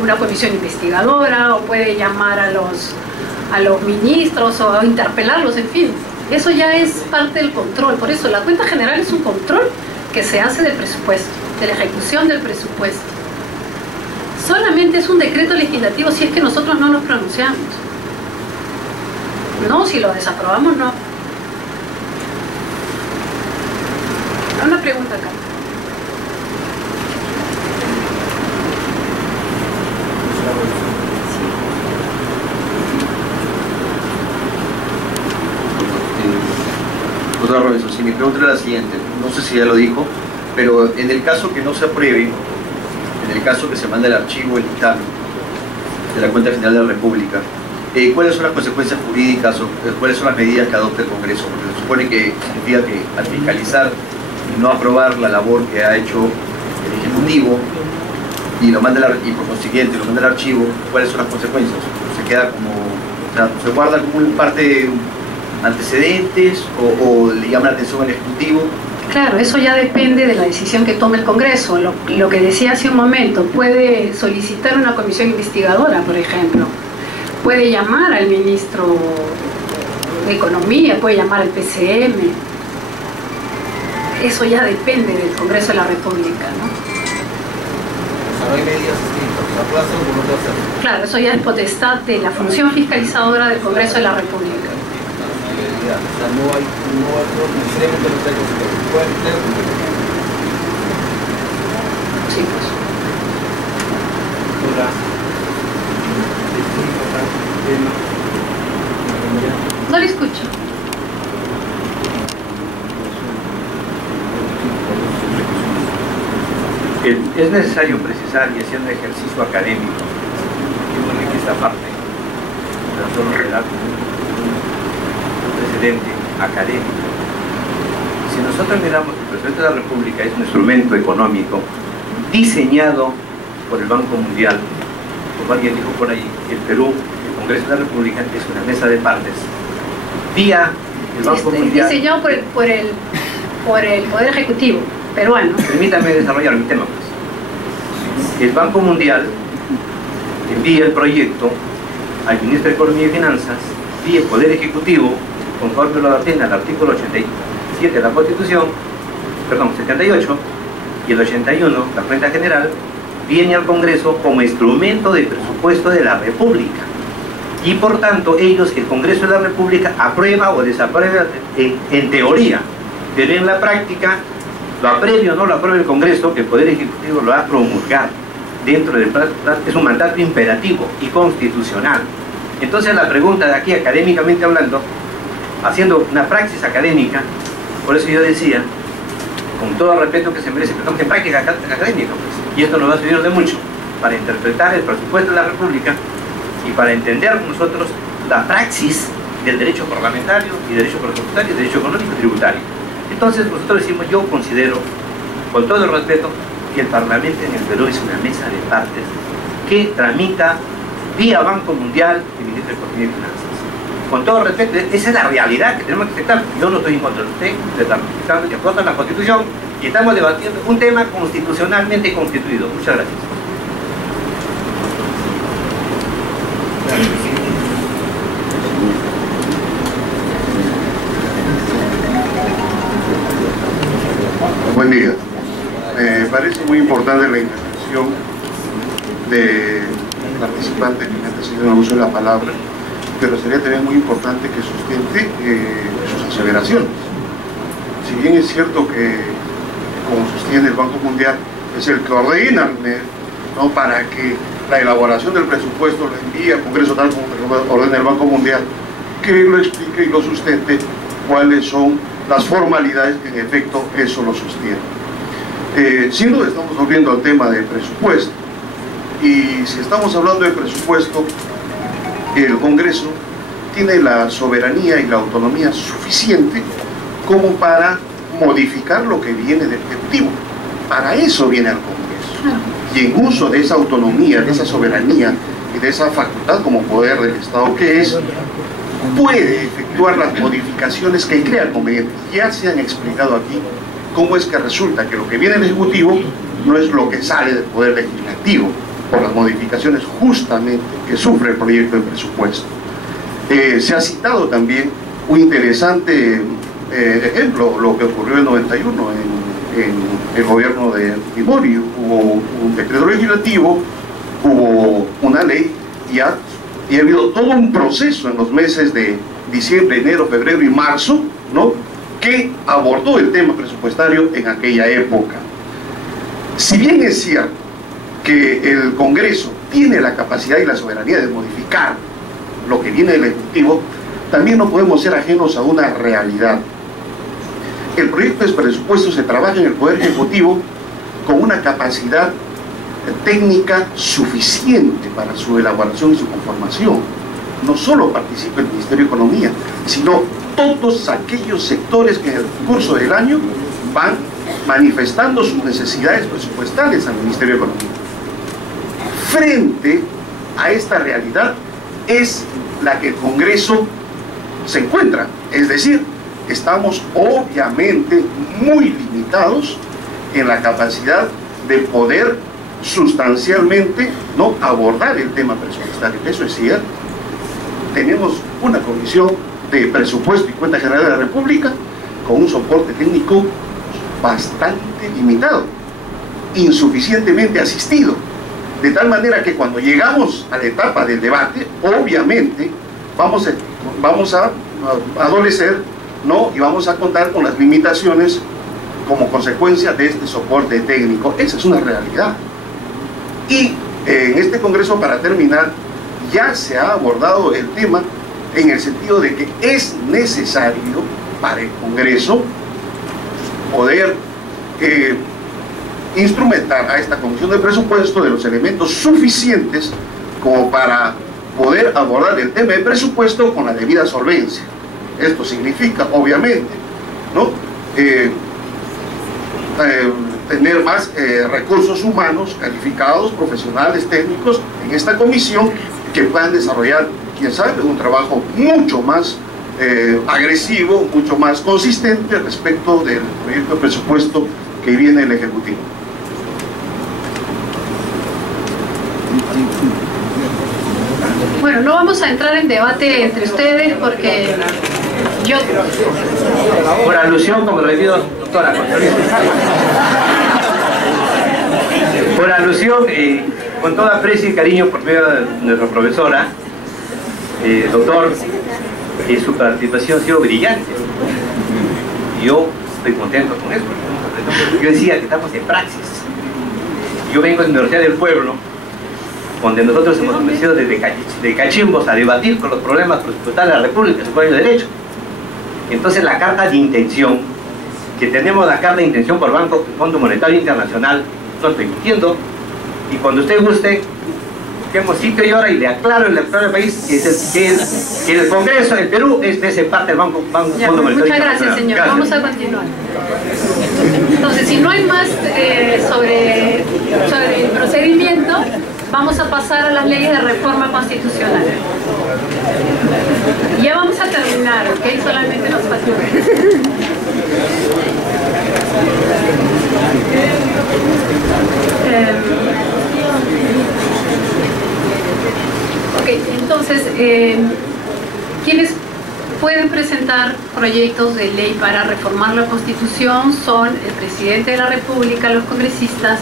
una comisión investigadora o puede llamar a los ministros o interpelarlos, en fin. Eso ya es parte del control. Por eso la Cuenta General es un control que se hace del presupuesto, de la ejecución del presupuesto. Solamente es un decreto legislativo si es que nosotros no nos pronunciamos. No, si lo desaprobamos, no. Una pregunta acá. Doctora Robinson, si mi pregunta era la siguiente, no sé si ya lo dijo, pero en el caso que no se apruebe, en el caso que se mande al archivo el dictamen de la Cuenta General de la República, ¿cuáles son las consecuencias jurídicas o cuáles son las medidas que adopte el Congreso? Porque se supone que significa que al fiscalizar y no aprobar la labor que ha hecho el Ejecutivo y por consiguiente lo manda al archivo, ¿cuáles son las consecuencias? ¿Se queda como, o sea, se guarda como parte antecedentes o le llama la atención al Ejecutivo? Claro, eso ya depende de la decisión que tome el Congreso. Lo que decía hace un momento, puede solicitar una comisión investigadora, por ejemplo. Puede llamar al ministro de Economía, puede llamar al PCM. Eso ya depende del Congreso de la República, ¿no? No hay medidas distintas, aplazo o no hacer. Claro, eso ya es potestad de la función fiscalizadora del Congreso de la República. realidad. O sea, no necesariamente no está considerado. Pueden tener Sí, pues. No le escucho. Es necesario precisar y hacer un ejercicio académico que enriquece esta parte, pero solo relato un precedente académico. Si nosotros miramos que el presidente de la República es un instrumento económico diseñado por el Banco Mundial, como alguien dijo por ahí, el Perú, el Congreso de la República es una mesa de partes. Vía el Banco Mundial. Diseñado por el Poder Ejecutivo peruano. Permítame desarrollar mi tema, pues. El Banco Mundial envía el proyecto al Ministro de Economía y Finanzas, vía el Poder Ejecutivo, conforme lo ordena el artículo 87 de la Constitución, perdón, 78, y el 81, la cuenta general, viene al Congreso como instrumento de presupuesto de la República. Y por tanto, ellos, el Congreso de la República, aprueba o desaprueba en teoría, pero en la práctica, lo apruebe o no lo apruebe el Congreso, que el Poder Ejecutivo lo ha promulgado. Dentro del es un mandato imperativo y constitucional. Entonces la pregunta de aquí, académicamente hablando, haciendo una praxis académica, por eso yo decía, con todo el respeto que se merece, que estamos en práctica académica, pues, y esto nos va a servir de mucho para interpretar el presupuesto de la República y para entender nosotros la praxis del derecho parlamentario y derecho presupuestario y derecho económico y tributario. Entonces nosotros decimos, yo considero, con todo el respeto, que el Parlamento en el Perú es una mesa de partes que tramita vía Banco Mundial y Ministro de Economía y Finanzas. Con todo respeto, esa es la realidad que tenemos que aceptar. Yo no estoy en contra de usted, de estar criticando que aporta la Constitución, y estamos debatiendo un tema constitucionalmente constituido. Muchas gracias. Buen día. Me parece muy importante la intervención del participante que antes ha sido el uso de la palabra, pero sería también muy importante que sustente sus aseveraciones. Si bien es cierto que, como sostiene el Banco Mundial, es el que ordena, ¿no?, para que la elaboración del presupuesto lo envíe al Congreso tal como ordena el Banco Mundial, que lo explique y lo sustente cuáles son las formalidades que en efecto eso lo sostiene. Sin duda estamos volviendo al tema de presupuesto, y si estamos hablando de presupuesto, el Congreso tiene la soberanía y la autonomía suficiente como para modificar lo que viene del Ejecutivo. Para eso viene al Congreso, y en uso de esa autonomía, de esa soberanía y de esa facultad como poder del Estado que es, puede efectuar las modificaciones que crea conveniente. Ya se han explicado aquí cómo es que resulta que lo que viene del Ejecutivo no es lo que sale del Poder Legislativo, por las modificaciones justamente que sufre el proyecto de presupuesto. Se ha citado también un interesante ejemplo, lo que ocurrió en el 91 en el gobierno de Fujimori. Hubo un decreto legislativo, hubo una ley, y ha habido todo un proceso en los meses de diciembre, enero, febrero y marzo, ¿no?, que abordó el tema presupuestario en aquella época. Si bien es cierto que el Congreso tiene la capacidad y la soberanía de modificar lo que viene del Ejecutivo, también no podemos ser ajenos a una realidad. El proyecto de presupuesto se trabaja en el Poder Ejecutivo con una capacidad técnica suficiente para su elaboración y su conformación. No solo participa el Ministerio de Economía, sino todos aquellos sectores que en el curso del año van manifestando sus necesidades presupuestales al Ministerio de Economía. Frente a esta realidad es la que el Congreso se encuentra, es decir, estamos obviamente muy limitados en la capacidad de poder sustancialmente, ¿no?, abordar el tema presupuestario. Eso es cierto. Tenemos una comisión de presupuesto y cuenta general de la República con un soporte técnico bastante limitado, insuficientemente asistido, de tal manera que cuando llegamos a la etapa del debate, obviamente vamos a adolecer, ¿no? Y vamos a contar con las limitaciones como consecuencia de este soporte técnico. Esa es una realidad. Y en este Congreso, para terminar, ya se ha abordado el tema en el sentido de que es necesario para el Congreso poder instrumentar a esta Comisión de Presupuesto de los elementos suficientes como para poder abordar el tema de presupuesto con la debida solvencia. Esto significa, obviamente, ¿no? Tener más recursos humanos calificados, profesionales, técnicos en esta comisión que puedan desarrollar, quién sabe, un trabajo mucho más agresivo, mucho más consistente respecto del proyecto de presupuesto que viene el Ejecutivo. Bueno, no vamos a entrar en debate entre ustedes porque yo... Por alusión, como lo he dicho, doctora, por alusión, con toda aprecio y cariño por medio de nuestra profesora, doctor, su participación ha sido brillante. Yo estoy contento con eso. Yo decía que estamos en praxis. Yo vengo de la Universidad del Pueblo, donde nosotros hemos convencido de cachimbos a debatir con los problemas presupuestarios de la República, su propio derecho. Entonces la carta de intención, que tenemos la carta de intención por Fondo Monetario Internacional, no estoy mintiendo, y cuando usted guste, tenemos sitio y hora y le aclaro al país que el Congreso del Perú es de ese parte del Fondo Monetario Muchas Internacional. gracias, señor. Gracias. Vamos a continuar. Entonces, si no hay más sobre el procedimiento, vamos a pasar a las leyes de reforma constitucional. Ya vamos a terminar, ¿ok? Solamente nos falta. Ok, entonces, ¿quiénes pueden presentar proyectos de ley para reformar la Constitución? Son el presidente de la República, los congresistas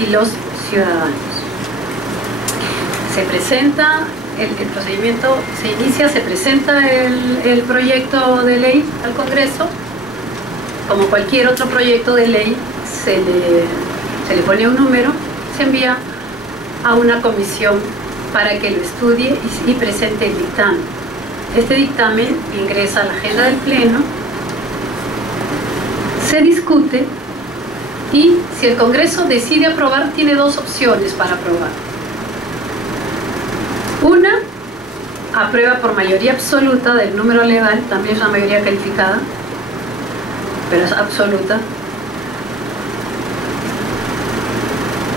y los ciudadanos. Se presenta, el procedimiento se inicia, se presenta el proyecto de ley al Congreso. Como cualquier otro proyecto de ley, se le pone un número, se envía a una comisión para que lo estudie y presente el dictamen. Este dictamen ingresa a la agenda del Pleno, se discute y si el Congreso decide aprobar, tiene dos opciones para aprobar. Una, aprueba por mayoría absoluta del número legal, también es una mayoría calificada, pero es absoluta.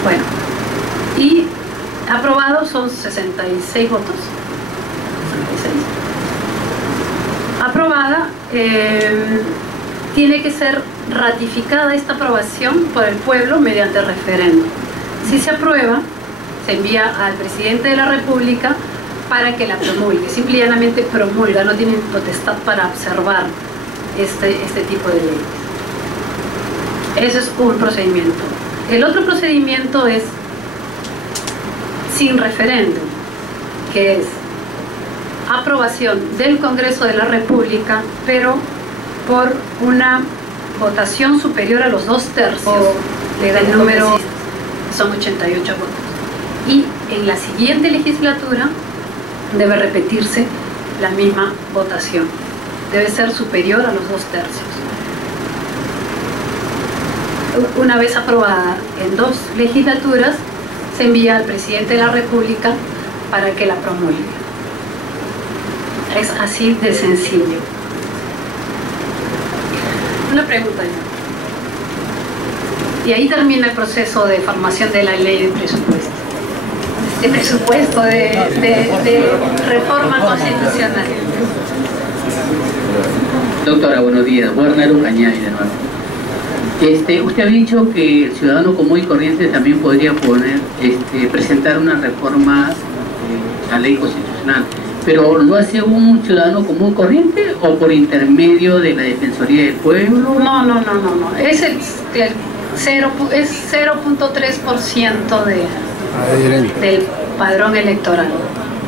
Bueno, y aprobados son 66 votos. 66. Aprobada, tiene que ser ratificada esta aprobación por el pueblo mediante referéndum. Si se aprueba, se envía al presidente de la República para que la promulgue. Simplemente promulga, no tiene potestad para observar este tipo de leyes. Ese es un procedimiento. El otro procedimiento es sin referéndum, que es aprobación del Congreso de la República, pero por una votación superior a los 2/3 del número, son 88 votos. Y en la siguiente legislatura debe repetirse la misma votación. Debe ser superior a los 2/3. Una vez aprobada en 2 legislaturas, se envía al presidente de la República para que la promulgue. Es así de sencillo. Una pregunta ya. Y ahí termina el proceso de formación de la ley de presupuesto. De reforma constitucional. Doctora, buenos días. Werner Ucañay de nuevo. Usted ha dicho que el ciudadano común y corriente también podría presentar una reforma a la ley constitucional, pero ¿lo hace un ciudadano común y corriente o por intermedio de la Defensoría del Pueblo? No. Es el 0.3% del padrón electoral.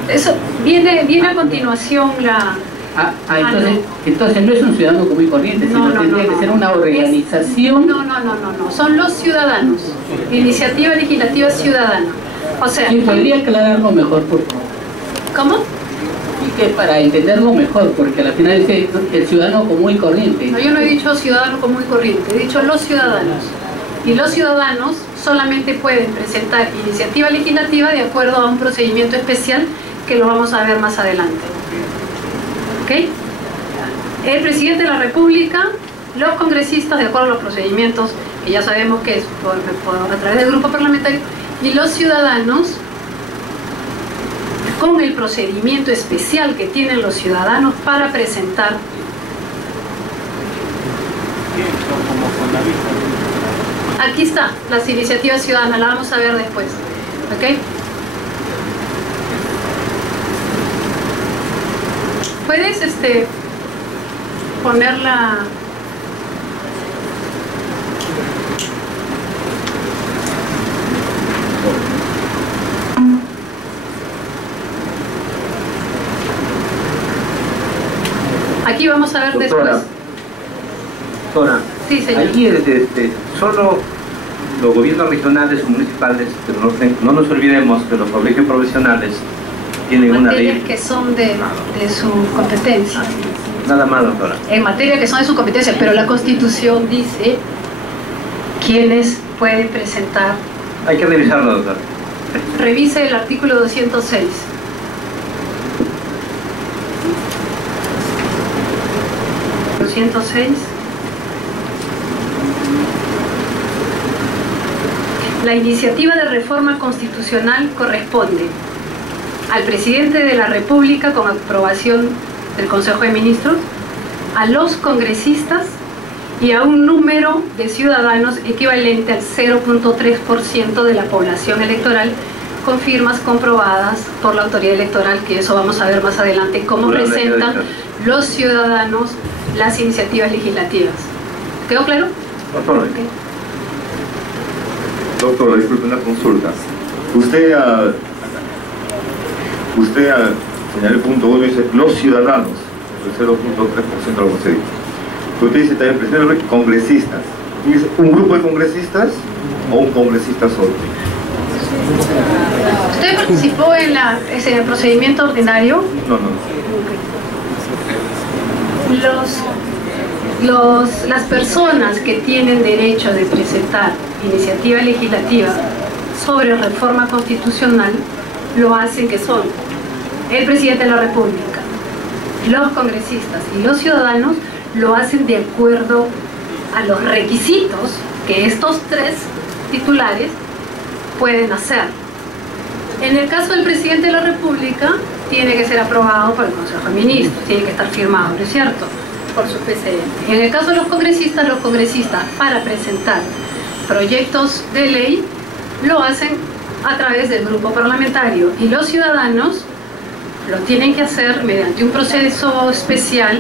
Eso viene a continuación Entonces no es un ciudadano común y corriente, sino tendría que ser una organización. No, son los ciudadanos. Iniciativa Legislativa Ciudadana. O sea, ¿Y podría aclararlo mejor, por favor? ¿Cómo? Y que para entenderlo mejor, porque al final es el ciudadano común y corriente. No, yo no he dicho ciudadano común y corriente, he dicho los ciudadanos. Y los ciudadanos solamente pueden presentar iniciativa legislativa de acuerdo a un procedimiento especial que lo vamos a ver más adelante. ¿Ok? El presidente de la República, los congresistas, de acuerdo a los procedimientos que ya sabemos que es a través del grupo parlamentario, y los ciudadanos, con el procedimiento especial que tienen los ciudadanos para presentar. Aquí está, las iniciativas ciudadanas, la vamos a ver después. ¿Ok? ¿Puedes ponerla? Aquí vamos a ver después. Doctora, sí, señor. Aquí solo los gobiernos regionales o municipales, pero no nos olvidemos que los colegios profesionales tienen una ley. Materias que son de su competencia. Nada más, doctora. En materia que son de su competencia, pero la Constitución dice quiénes pueden presentar. Hay que revisarlo, doctora. Revise el artículo 206. La iniciativa de reforma constitucional corresponde al presidente de la República con aprobación del Consejo de Ministros, a los congresistas y a un número de ciudadanos equivalente al 0.3% de la población electoral con firmas comprobadas por la autoridad electoral, que eso vamos a ver más adelante, cómo presentan los ciudadanos las iniciativas legislativas. ¿Quedó claro? Doctora, doctora, disculpe una consulta. Usted señaló el punto 1 y dice los ciudadanos, el 0.3% de los concedidos. Usted dice también presidente congresistas. ¿Dice un grupo de congresistas o un congresista solo? ¿Usted participó en ese procedimiento ordinario? No. Las personas que tienen derecho de presentar iniciativa legislativa sobre reforma constitucional lo hacen, que son el presidente de la República, los congresistas y los ciudadanos, lo hacen de acuerdo a los requisitos que estos tres titulares pueden hacer. En el caso del presidente de la República, tiene que ser aprobado por el Consejo de Ministros, tiene que estar firmado, ¿no es cierto?, por su PCM. En el caso de los congresistas para presentar proyectos de ley lo hacen a través del grupo parlamentario, y los ciudadanos lo tienen que hacer mediante un proceso especial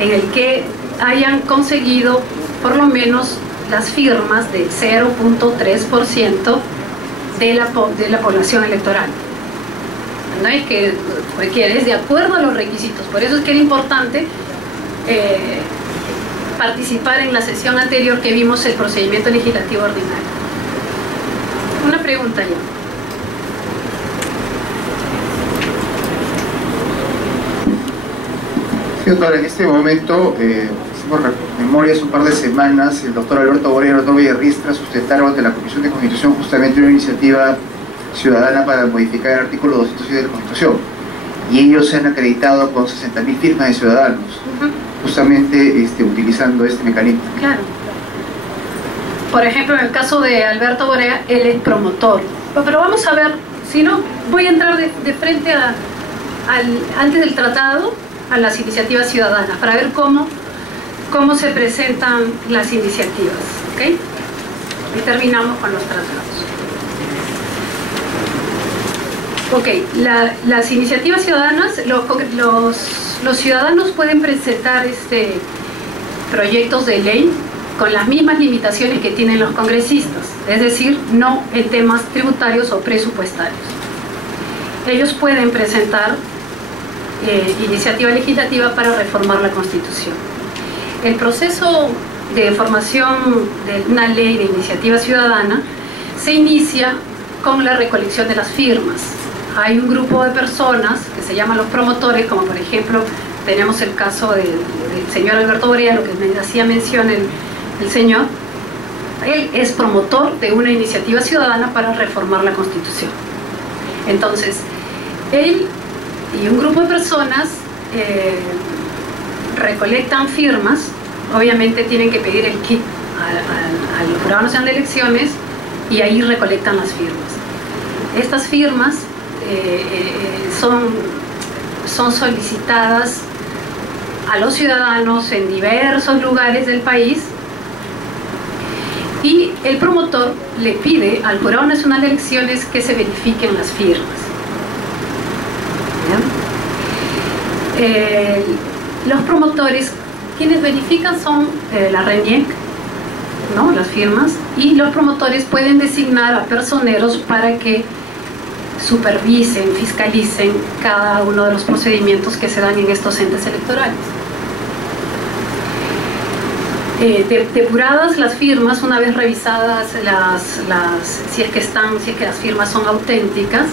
en el que hayan conseguido por lo menos las firmas del 0.3% de la población electoral. No es que requiere, es de acuerdo a los requisitos. Por eso es que era importante participar en la sesión anterior que vimos el procedimiento legislativo ordinario. Una pregunta ya. Sí, doctora, en este momento, hicimos memoria hace un par de semanas, el doctor Alberto Borea y el doctor Villarristra sustentaron ante la Comisión de Constitución justamente una iniciativa ciudadana para modificar el artículo 207 de la Constitución, y ellos se han acreditado con 60.000 firmas de ciudadanos, justamente utilizando este mecanismo. Claro. Por ejemplo, en el caso de Alberto Borea, él es promotor. Pero vamos a ver, si no, voy a entrar de frente antes del tratado a las iniciativas ciudadanas para ver cómo se presentan las iniciativas, ¿ok? Y terminamos con los tratados. Ok, las iniciativas ciudadanas, los ciudadanos pueden presentar proyectos de ley con las mismas limitaciones que tienen los congresistas, es decir, no en temas tributarios o presupuestarios. Ellos pueden presentar iniciativa legislativa para reformar la Constitución. El proceso de formación de una ley de iniciativa ciudadana se inicia con la recolección de las firmas. Hay un grupo de personas que se llaman los promotores, como por ejemplo tenemos el caso del señor Alberto Borea, lo que me hacía mención el señor. Él es promotor de una iniciativa ciudadana para reformar la Constitución. Entonces, él y un grupo de personas recolectan firmas. Obviamente tienen que pedir el kit al Jurado Nacional de Elecciones y ahí recolectan las firmas. Estas firmas son solicitadas a los ciudadanos en diversos lugares del país y el promotor le pide al Jurado Nacional de Elecciones que se verifiquen las firmas. Los promotores, quienes verifican son la RENIEC, ¿no?, las firmas, y los promotores pueden designar a personeros para que supervisen, fiscalicen cada uno de los procedimientos que se dan en estos entes electorales. Depuradas las firmas, una vez revisadas si es que las firmas son auténticas,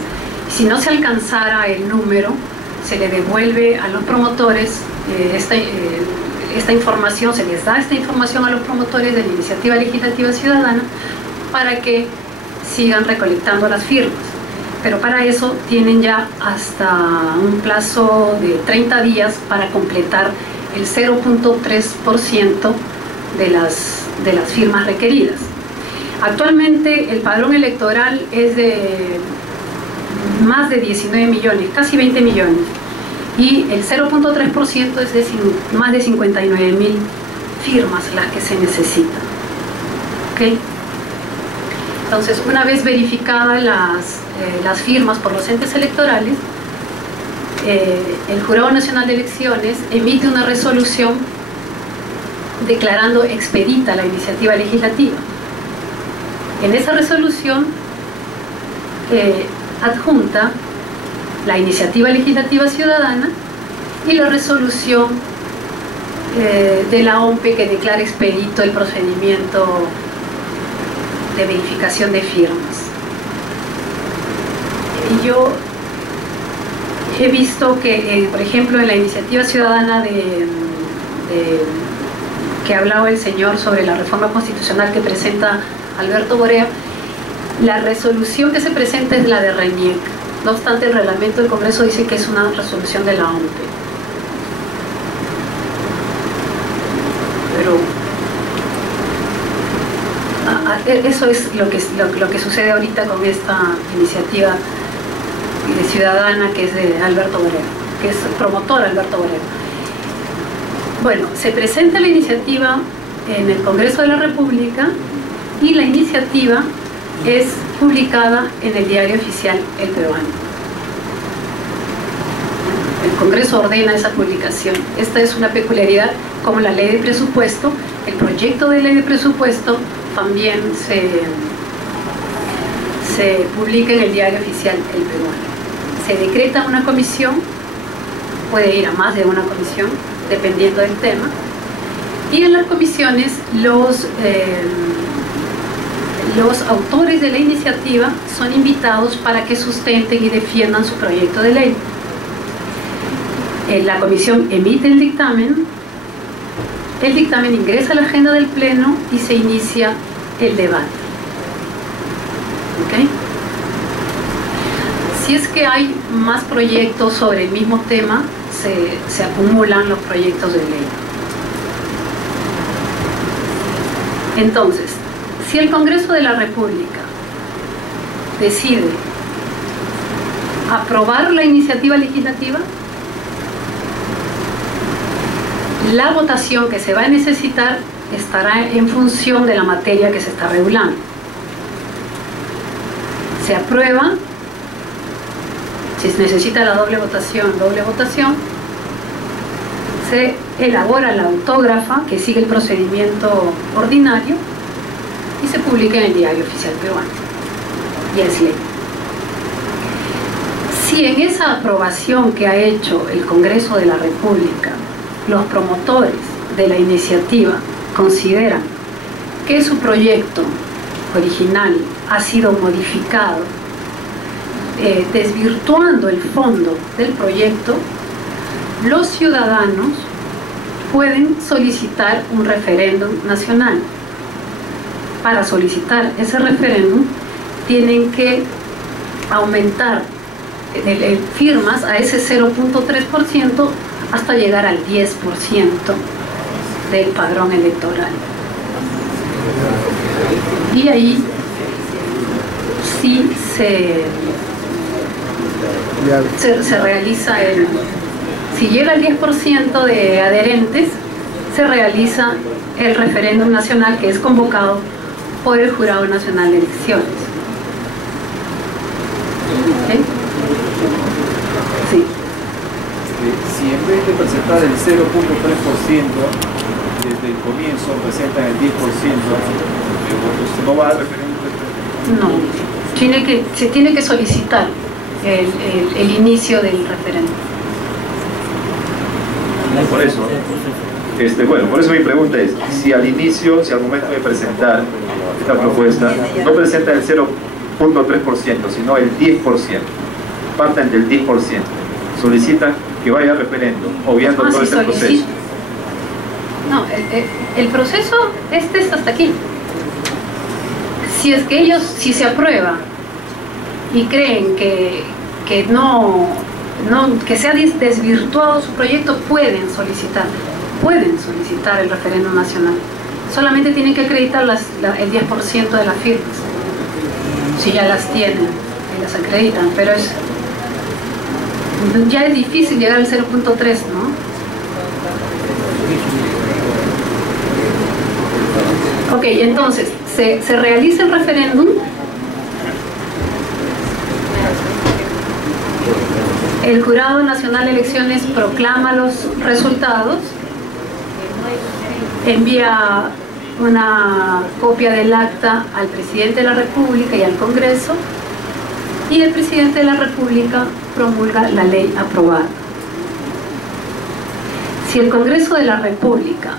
si no se alcanzara el número, se le devuelve a los promotores esta información, se les da esta información a los promotores de la iniciativa legislativa ciudadana para que sigan recolectando las firmas. Pero para eso tienen ya hasta un plazo de 30 días para completar el 0.3% de las firmas requeridas. Actualmente el padrón electoral es de más de 19 millones, casi 20 millones, y el 0.3% es de más de 59.000 firmas las que se necesitan. ¿Okay? Entonces, una vez verificadas las firmas por los entes electorales, el Jurado Nacional de Elecciones emite una resolución declarando expedita la iniciativa legislativa. En esa resolución adjunta la iniciativa legislativa ciudadana y la resolución de la OMPE que declara expedito el procedimiento de verificación de firmas. Y yo he visto que, por ejemplo, en la iniciativa ciudadana que hablaba el señor sobre la reforma constitucional que presenta Alberto Borea, la resolución que se presenta es la de RENIEC. No obstante, el reglamento del Congreso dice que es una resolución de la OMPE. Pero eso es lo que sucede ahorita con esta iniciativa ciudadana que es de Alberto Borea, que es promotor Alberto Borea. Bueno, se presenta la iniciativa en el Congreso de la República y la iniciativa es publicada en el Diario Oficial El Peruano. El Congreso ordena esa publicación. Esta es una peculiaridad, como la ley de presupuesto. El proyecto de ley de presupuesto también se publica en el Diario Oficial El Peruano. Se decreta una comisión, puede ir a más de una comisión, dependiendo del tema, y en las comisiones los autores de la iniciativa son invitados para que sustenten y defiendan su proyecto de ley. La comisión emite el dictamen ingresa a la agenda del Pleno y se inicia el debate. ¿Okay? Si es que hay más proyectos sobre el mismo tema, se acumulan los proyectos de ley. Entonces, si el Congreso de la República decide aprobar la iniciativa legislativa, la votación que se va a necesitar estará en función de la materia que se está regulando. Se aprueba, si se necesita la doble votación, se elabora la autógrafa que sigue el procedimiento ordinario y se publica en el Diario Oficial Peruano y es ley. Si en esa aprobación que ha hecho el Congreso de la República, los promotores de la iniciativa consideran que su proyecto original ha sido modificado, desvirtuando el fondo del proyecto, los ciudadanos pueden solicitar un referéndum nacional. Para solicitar ese referéndum tienen que aumentar firmas a ese 0.3% hasta llegar al 10% del padrón electoral. Y ahí sí se realiza si llega al 10% de adherentes, se realiza el referéndum nacional, que es convocado por el Jurado Nacional de Elecciones. ¿Okay? Sí. Si en vez de presentar el 0.3% desde el comienzo presentan el 10%, ¿no va al referéndum? No, se tiene que solicitar el inicio del referéndum. Por eso, bueno, por eso mi pregunta es, si al inicio, si al momento de presentar esta propuesta, no presenta el 0.3%, sino el 10%, partan del 10%, solicitan que vaya al referéndum, obviando todo ese proceso. No, el proceso es hasta aquí. Si es que si se aprueba y creen que se ha desvirtuado su proyecto, pueden solicitar el referéndum nacional. Solamente tienen que acreditar el 10% de las firmas, si ya las tienen y las acreditan, pero ya es difícil llegar al 0.3, ¿no? Ok, entonces, se realiza el referéndum. El Jurado Nacional de Elecciones proclama los resultados, envía una copia del acta al Presidente de la República y al Congreso, y el Presidente de la República promulga la ley aprobada. Si el Congreso de la República,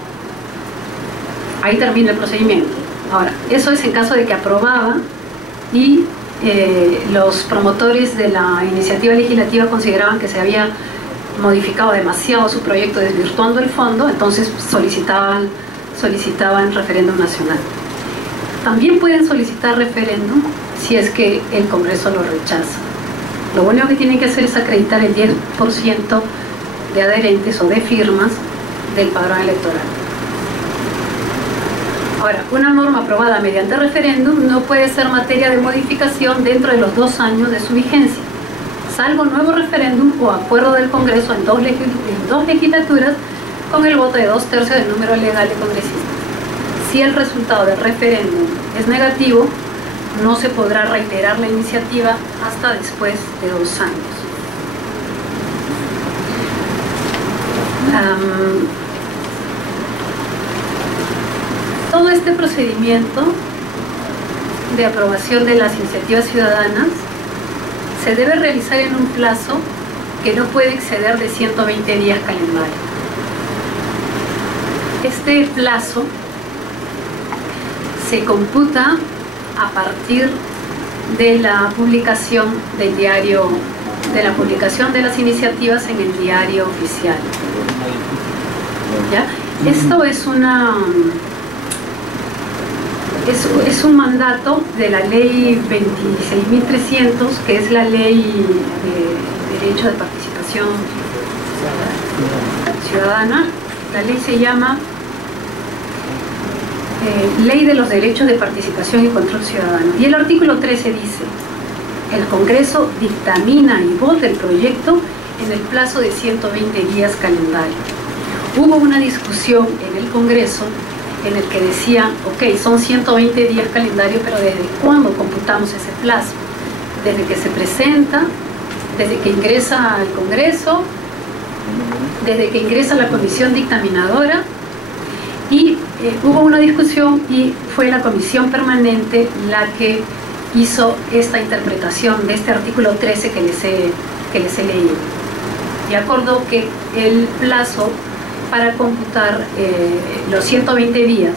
ahí termina el procedimiento. Ahora, eso es en caso de que aprobaba y los promotores de la iniciativa legislativa consideraban que se había modificado demasiado su proyecto, desvirtuando el fondo, entonces solicitaban referéndum nacional. También pueden solicitar referéndum si es que el Congreso lo rechaza. Lo único que tienen que hacer es acreditar el 10% de adherentes o de firmas del padrón electoral. Ahora, una norma aprobada mediante referéndum no puede ser materia de modificación dentro de los 2 años de su vigencia, salvo nuevo referéndum o acuerdo del Congreso en dos legislaturas con el voto de 2/3 del número legal de congresistas. Si el resultado del referéndum es negativo, no se podrá reiterar la iniciativa hasta después de 2 años. Todo este procedimiento de aprobación de las iniciativas ciudadanas se debe realizar en un plazo que no puede exceder de 120 días calendario. Este plazo se computa a partir de la publicación del diario, de la publicación de las iniciativas en el diario oficial. ¿Ya? Esto es un mandato de la ley 26.300, que es la ley de derecho de participación ciudadana. La ley se llama Ley de los Derechos de Participación y Control Ciudadano. Y el artículo 13 dice: el Congreso dictamina y vota el proyecto en el plazo de 120 días calendario. Hubo una discusión en el Congreso en el que decía, ok, son 120 días calendario, pero ¿desde cuándo computamos ese plazo? Desde que se presenta, desde que ingresa al Congreso, desde que ingresa a la comisión dictaminadora. Y hubo una discusión y fue la comisión permanente la que hizo esta interpretación de este artículo 13 que les he que les he leído y acordó que el plazo para computar los 120 días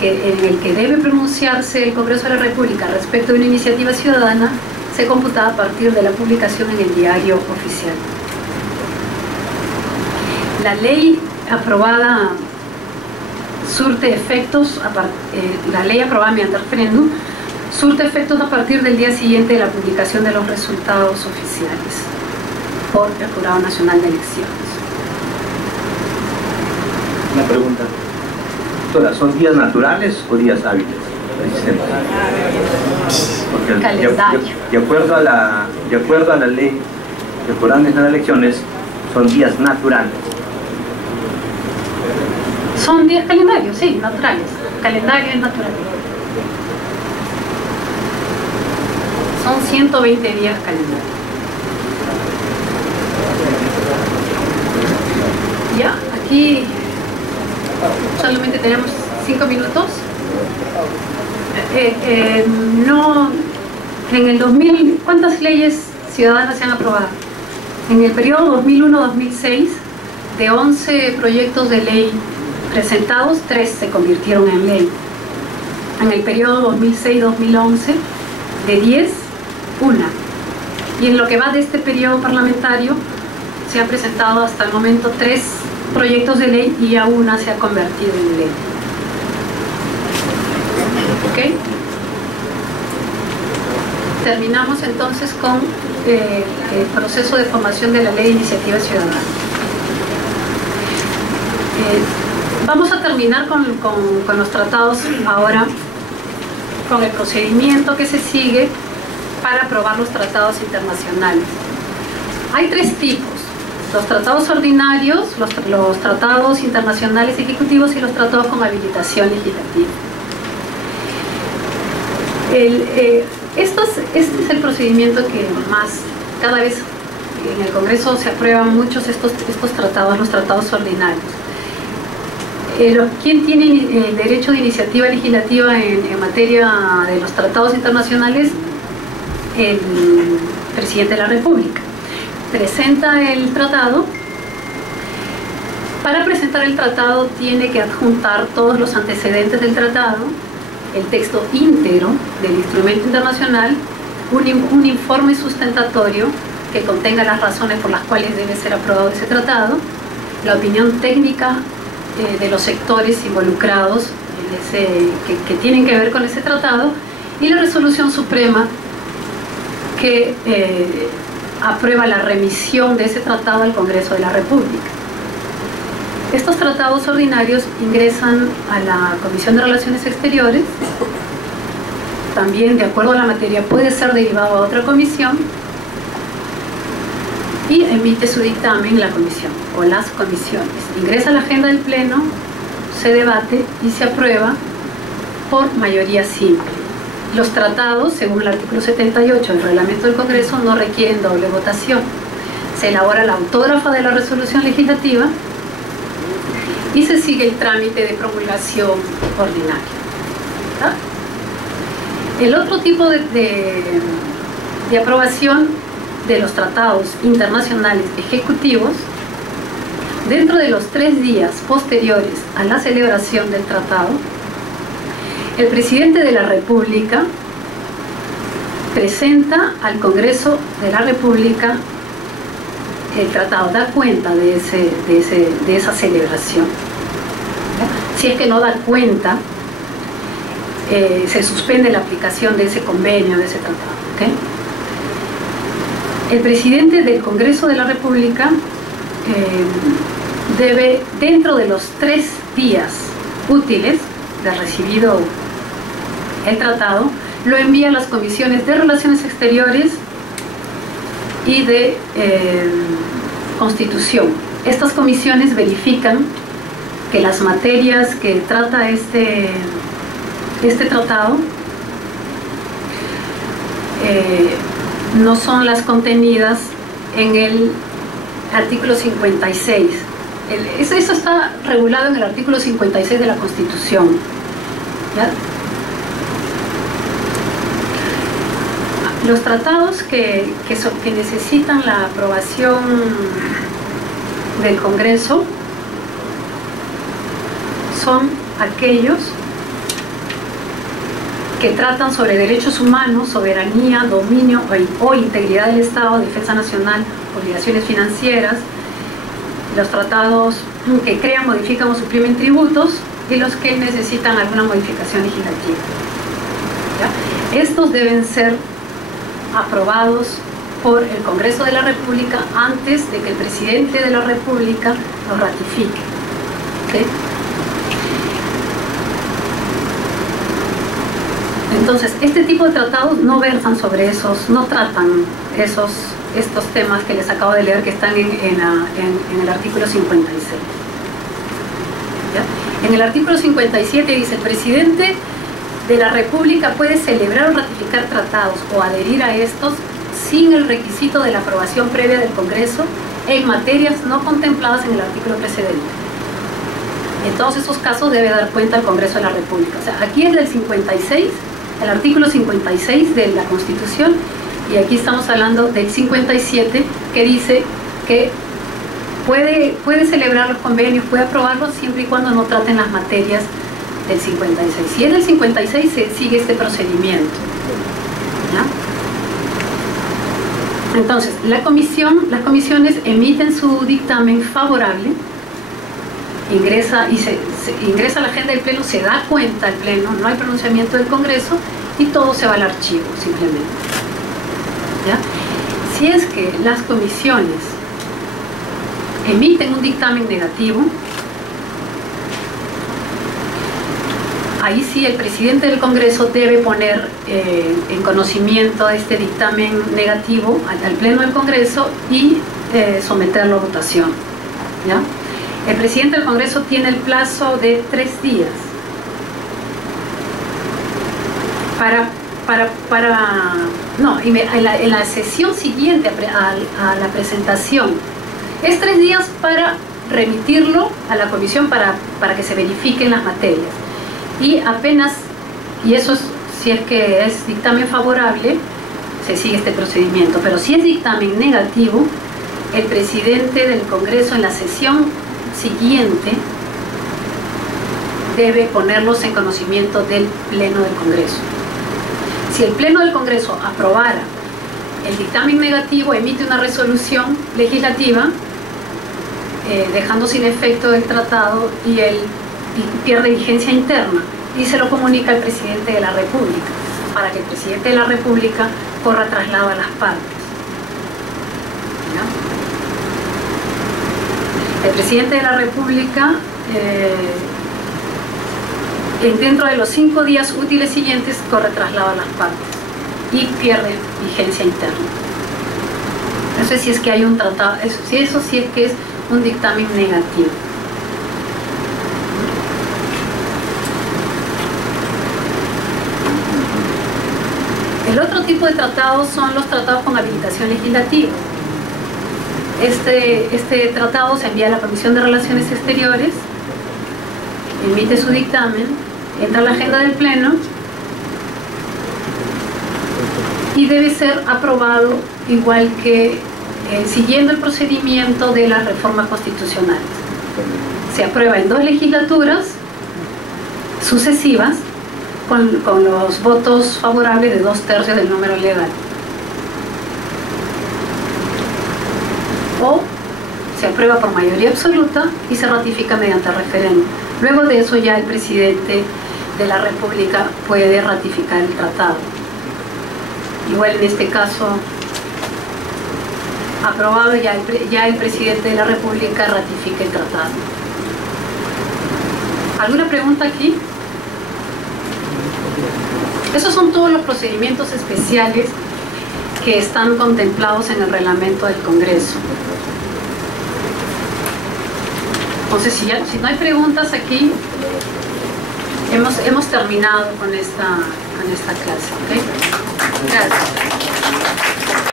en el que debe pronunciarse el Congreso de la República respecto de una iniciativa ciudadana se computaba a partir de la publicación en el diario oficial. La ley aprobada surte efectos, la ley aprobada mediante referéndum surte efectos a partir del día siguiente de la publicación de los resultados oficiales por el Jurado Nacional de Elecciones. Una pregunta. Doctora, ¿son días naturales o días hábiles? Porque de acuerdo a la ley del Jurado Nacional de Elecciones, son días naturales. Son días calendarios, sí, naturales. Calendario es natural. Son 120 días calendarios. Ya, aquí solamente tenemos 5 minutos. No, en el 2000, ¿cuántas leyes ciudadanas se han aprobado? En el periodo 2001-2006, de 11 proyectos de ley presentados, 3 se convirtieron en ley. En el periodo 2006-2011, de 10, 1. Y en lo que va de este periodo parlamentario, se han presentado hasta el momento 3 proyectos de ley y ya una se ha convertido en ley. ¿Ok? Terminamos entonces con el proceso de formación de la ley de iniciativa ciudadana. Vamos a terminar con los tratados ahora, con el procedimiento que se sigue para aprobar los tratados internacionales. Hay 3 tipos: los tratados ordinarios, los tratados internacionales ejecutivos y los tratados con habilitación legislativa. Este es el procedimiento que más, cada vez en el Congreso se aprueban muchos estos tratados, los tratados ordinarios. ¿Quién tiene el derecho de iniciativa legislativa en materia de los tratados internacionales? El presidente de la República. Presenta el tratado. Para presentar el tratado tiene que adjuntar todos los antecedentes del tratado, el texto íntegro del instrumento internacional, un informe sustentatorio que contenga las razones por las cuales debe ser aprobado ese tratado, la opinión técnica de los sectores involucrados que tienen que ver con ese tratado y la resolución suprema que aprueba la remisión de ese tratado al Congreso de la República. Estos tratados ordinarios ingresan a la Comisión de Relaciones Exteriores. También, de acuerdo a la materia, puede ser derivado a otra comisión y emite su dictamen la comisión o las comisiones. Ingresa a la agenda del Pleno, se debate y se aprueba por mayoría simple. Los tratados, según el artículo 78 del reglamento del Congreso, no requieren doble votación. Se elabora la autógrafa de la resolución legislativa y se sigue el trámite de promulgación ordinaria. ¿Está? El otro tipo de aprobación de los tratados internacionales ejecutivos, dentro de los 3 días posteriores a la celebración del tratado, el presidente de la República presenta al Congreso de la República el tratado, da cuenta de esa celebración. Si es que no da cuenta, se suspende la aplicación de ese convenio, de ese tratado. ¿Okay? El presidente del Congreso de la República debe, dentro de los 3 días útiles de recibido el tratado, lo envía a las comisiones de Relaciones Exteriores y de Constitución. Estas comisiones verifican que las materias que trata este tratado no son las contenidas en el artículo 56. Eso está regulado en el artículo 56 de la Constitución. ¿Ya? Los tratados que necesitan la aprobación del Congreso son aquellos que tratan sobre derechos humanos, soberanía, dominio o integridad del Estado, defensa nacional, obligaciones financieras, los tratados que crean, modifican o suprimen tributos y los que necesitan alguna modificación legislativa. ¿Ya? Estos deben ser aprobados por el Congreso de la República antes de que el presidente de la República los ratifique. ¿Sí? Entonces, este tipo de tratados no versan sobre esos, no tratan estos temas que les acabo de leer que están en el artículo 56. ¿Ya? En el artículo 57 dice: el presidente de la República puede celebrar o ratificar tratados o adherir a estos sin el requisito de la aprobación previa del Congreso en materias no contempladas en el artículo precedente. En todos esos casos debe dar cuenta el Congreso de la República. O sea, aquí es del 56, el artículo 56 de la Constitución, y aquí estamos hablando del 57, que dice que puede celebrar los convenios, puede aprobarlos siempre y cuando no traten las materias del 56. Si es del 56 se sigue este procedimiento. ¿Ya? Entonces, las comisiones emiten su dictamen favorable, ingresa a la agenda del Pleno, se da cuenta el Pleno, no hay pronunciamiento del Congreso y todo se va al archivo simplemente. ¿Ya? Si es que las comisiones emiten un dictamen negativo, ahí sí el presidente del Congreso debe poner en conocimiento este dictamen negativo al Pleno del Congreso y someterlo a votación. ¿Ya? El presidente del Congreso tiene el plazo de 3 días en la sesión siguiente a la presentación. Es 3 días para remitirlo a la comisión para que se verifiquen las materias. Y eso es, si es que es dictamen favorable, se sigue este procedimiento. Pero si es dictamen negativo, el presidente del Congreso en la sesión siguiente debe ponerlos en conocimiento del Pleno del Congreso. Si el Pleno del Congreso aprobara el dictamen negativo, emite una resolución legislativa dejando sin efecto el tratado y pierde vigencia interna, y se lo comunica al presidente de la República para que el presidente de la República corra traslado a las partes. ¿Ya? El presidente de la República dentro de los 5 días útiles siguientes corre traslado a las partes y pierde vigencia interna. No sé si es que hay un tratado, eso sí es que es un dictamen negativo. El otro tipo de tratados son los tratados con habilitación legislativa. Este tratado se envía a la Comisión de Relaciones Exteriores, emite su dictamen, entra a la agenda del Pleno y debe ser aprobado igual que siguiendo el procedimiento de las reformas constitucionales. Se aprueba en 2 legislaturas sucesivas con los votos favorables de 2/3 del número legal. O se aprueba por mayoría absoluta y se ratifica mediante referéndum. Luego de eso ya el presidente de la República puede ratificar el tratado. Igual en este caso, aprobado, ya el presidente de la República ratifica el tratado. ¿Alguna pregunta aquí? Esos son todos los procedimientos especiales que están contemplados en el reglamento del Congreso. Entonces, si no hay preguntas aquí, hemos terminado con esta clase. ¿Okay? Gracias.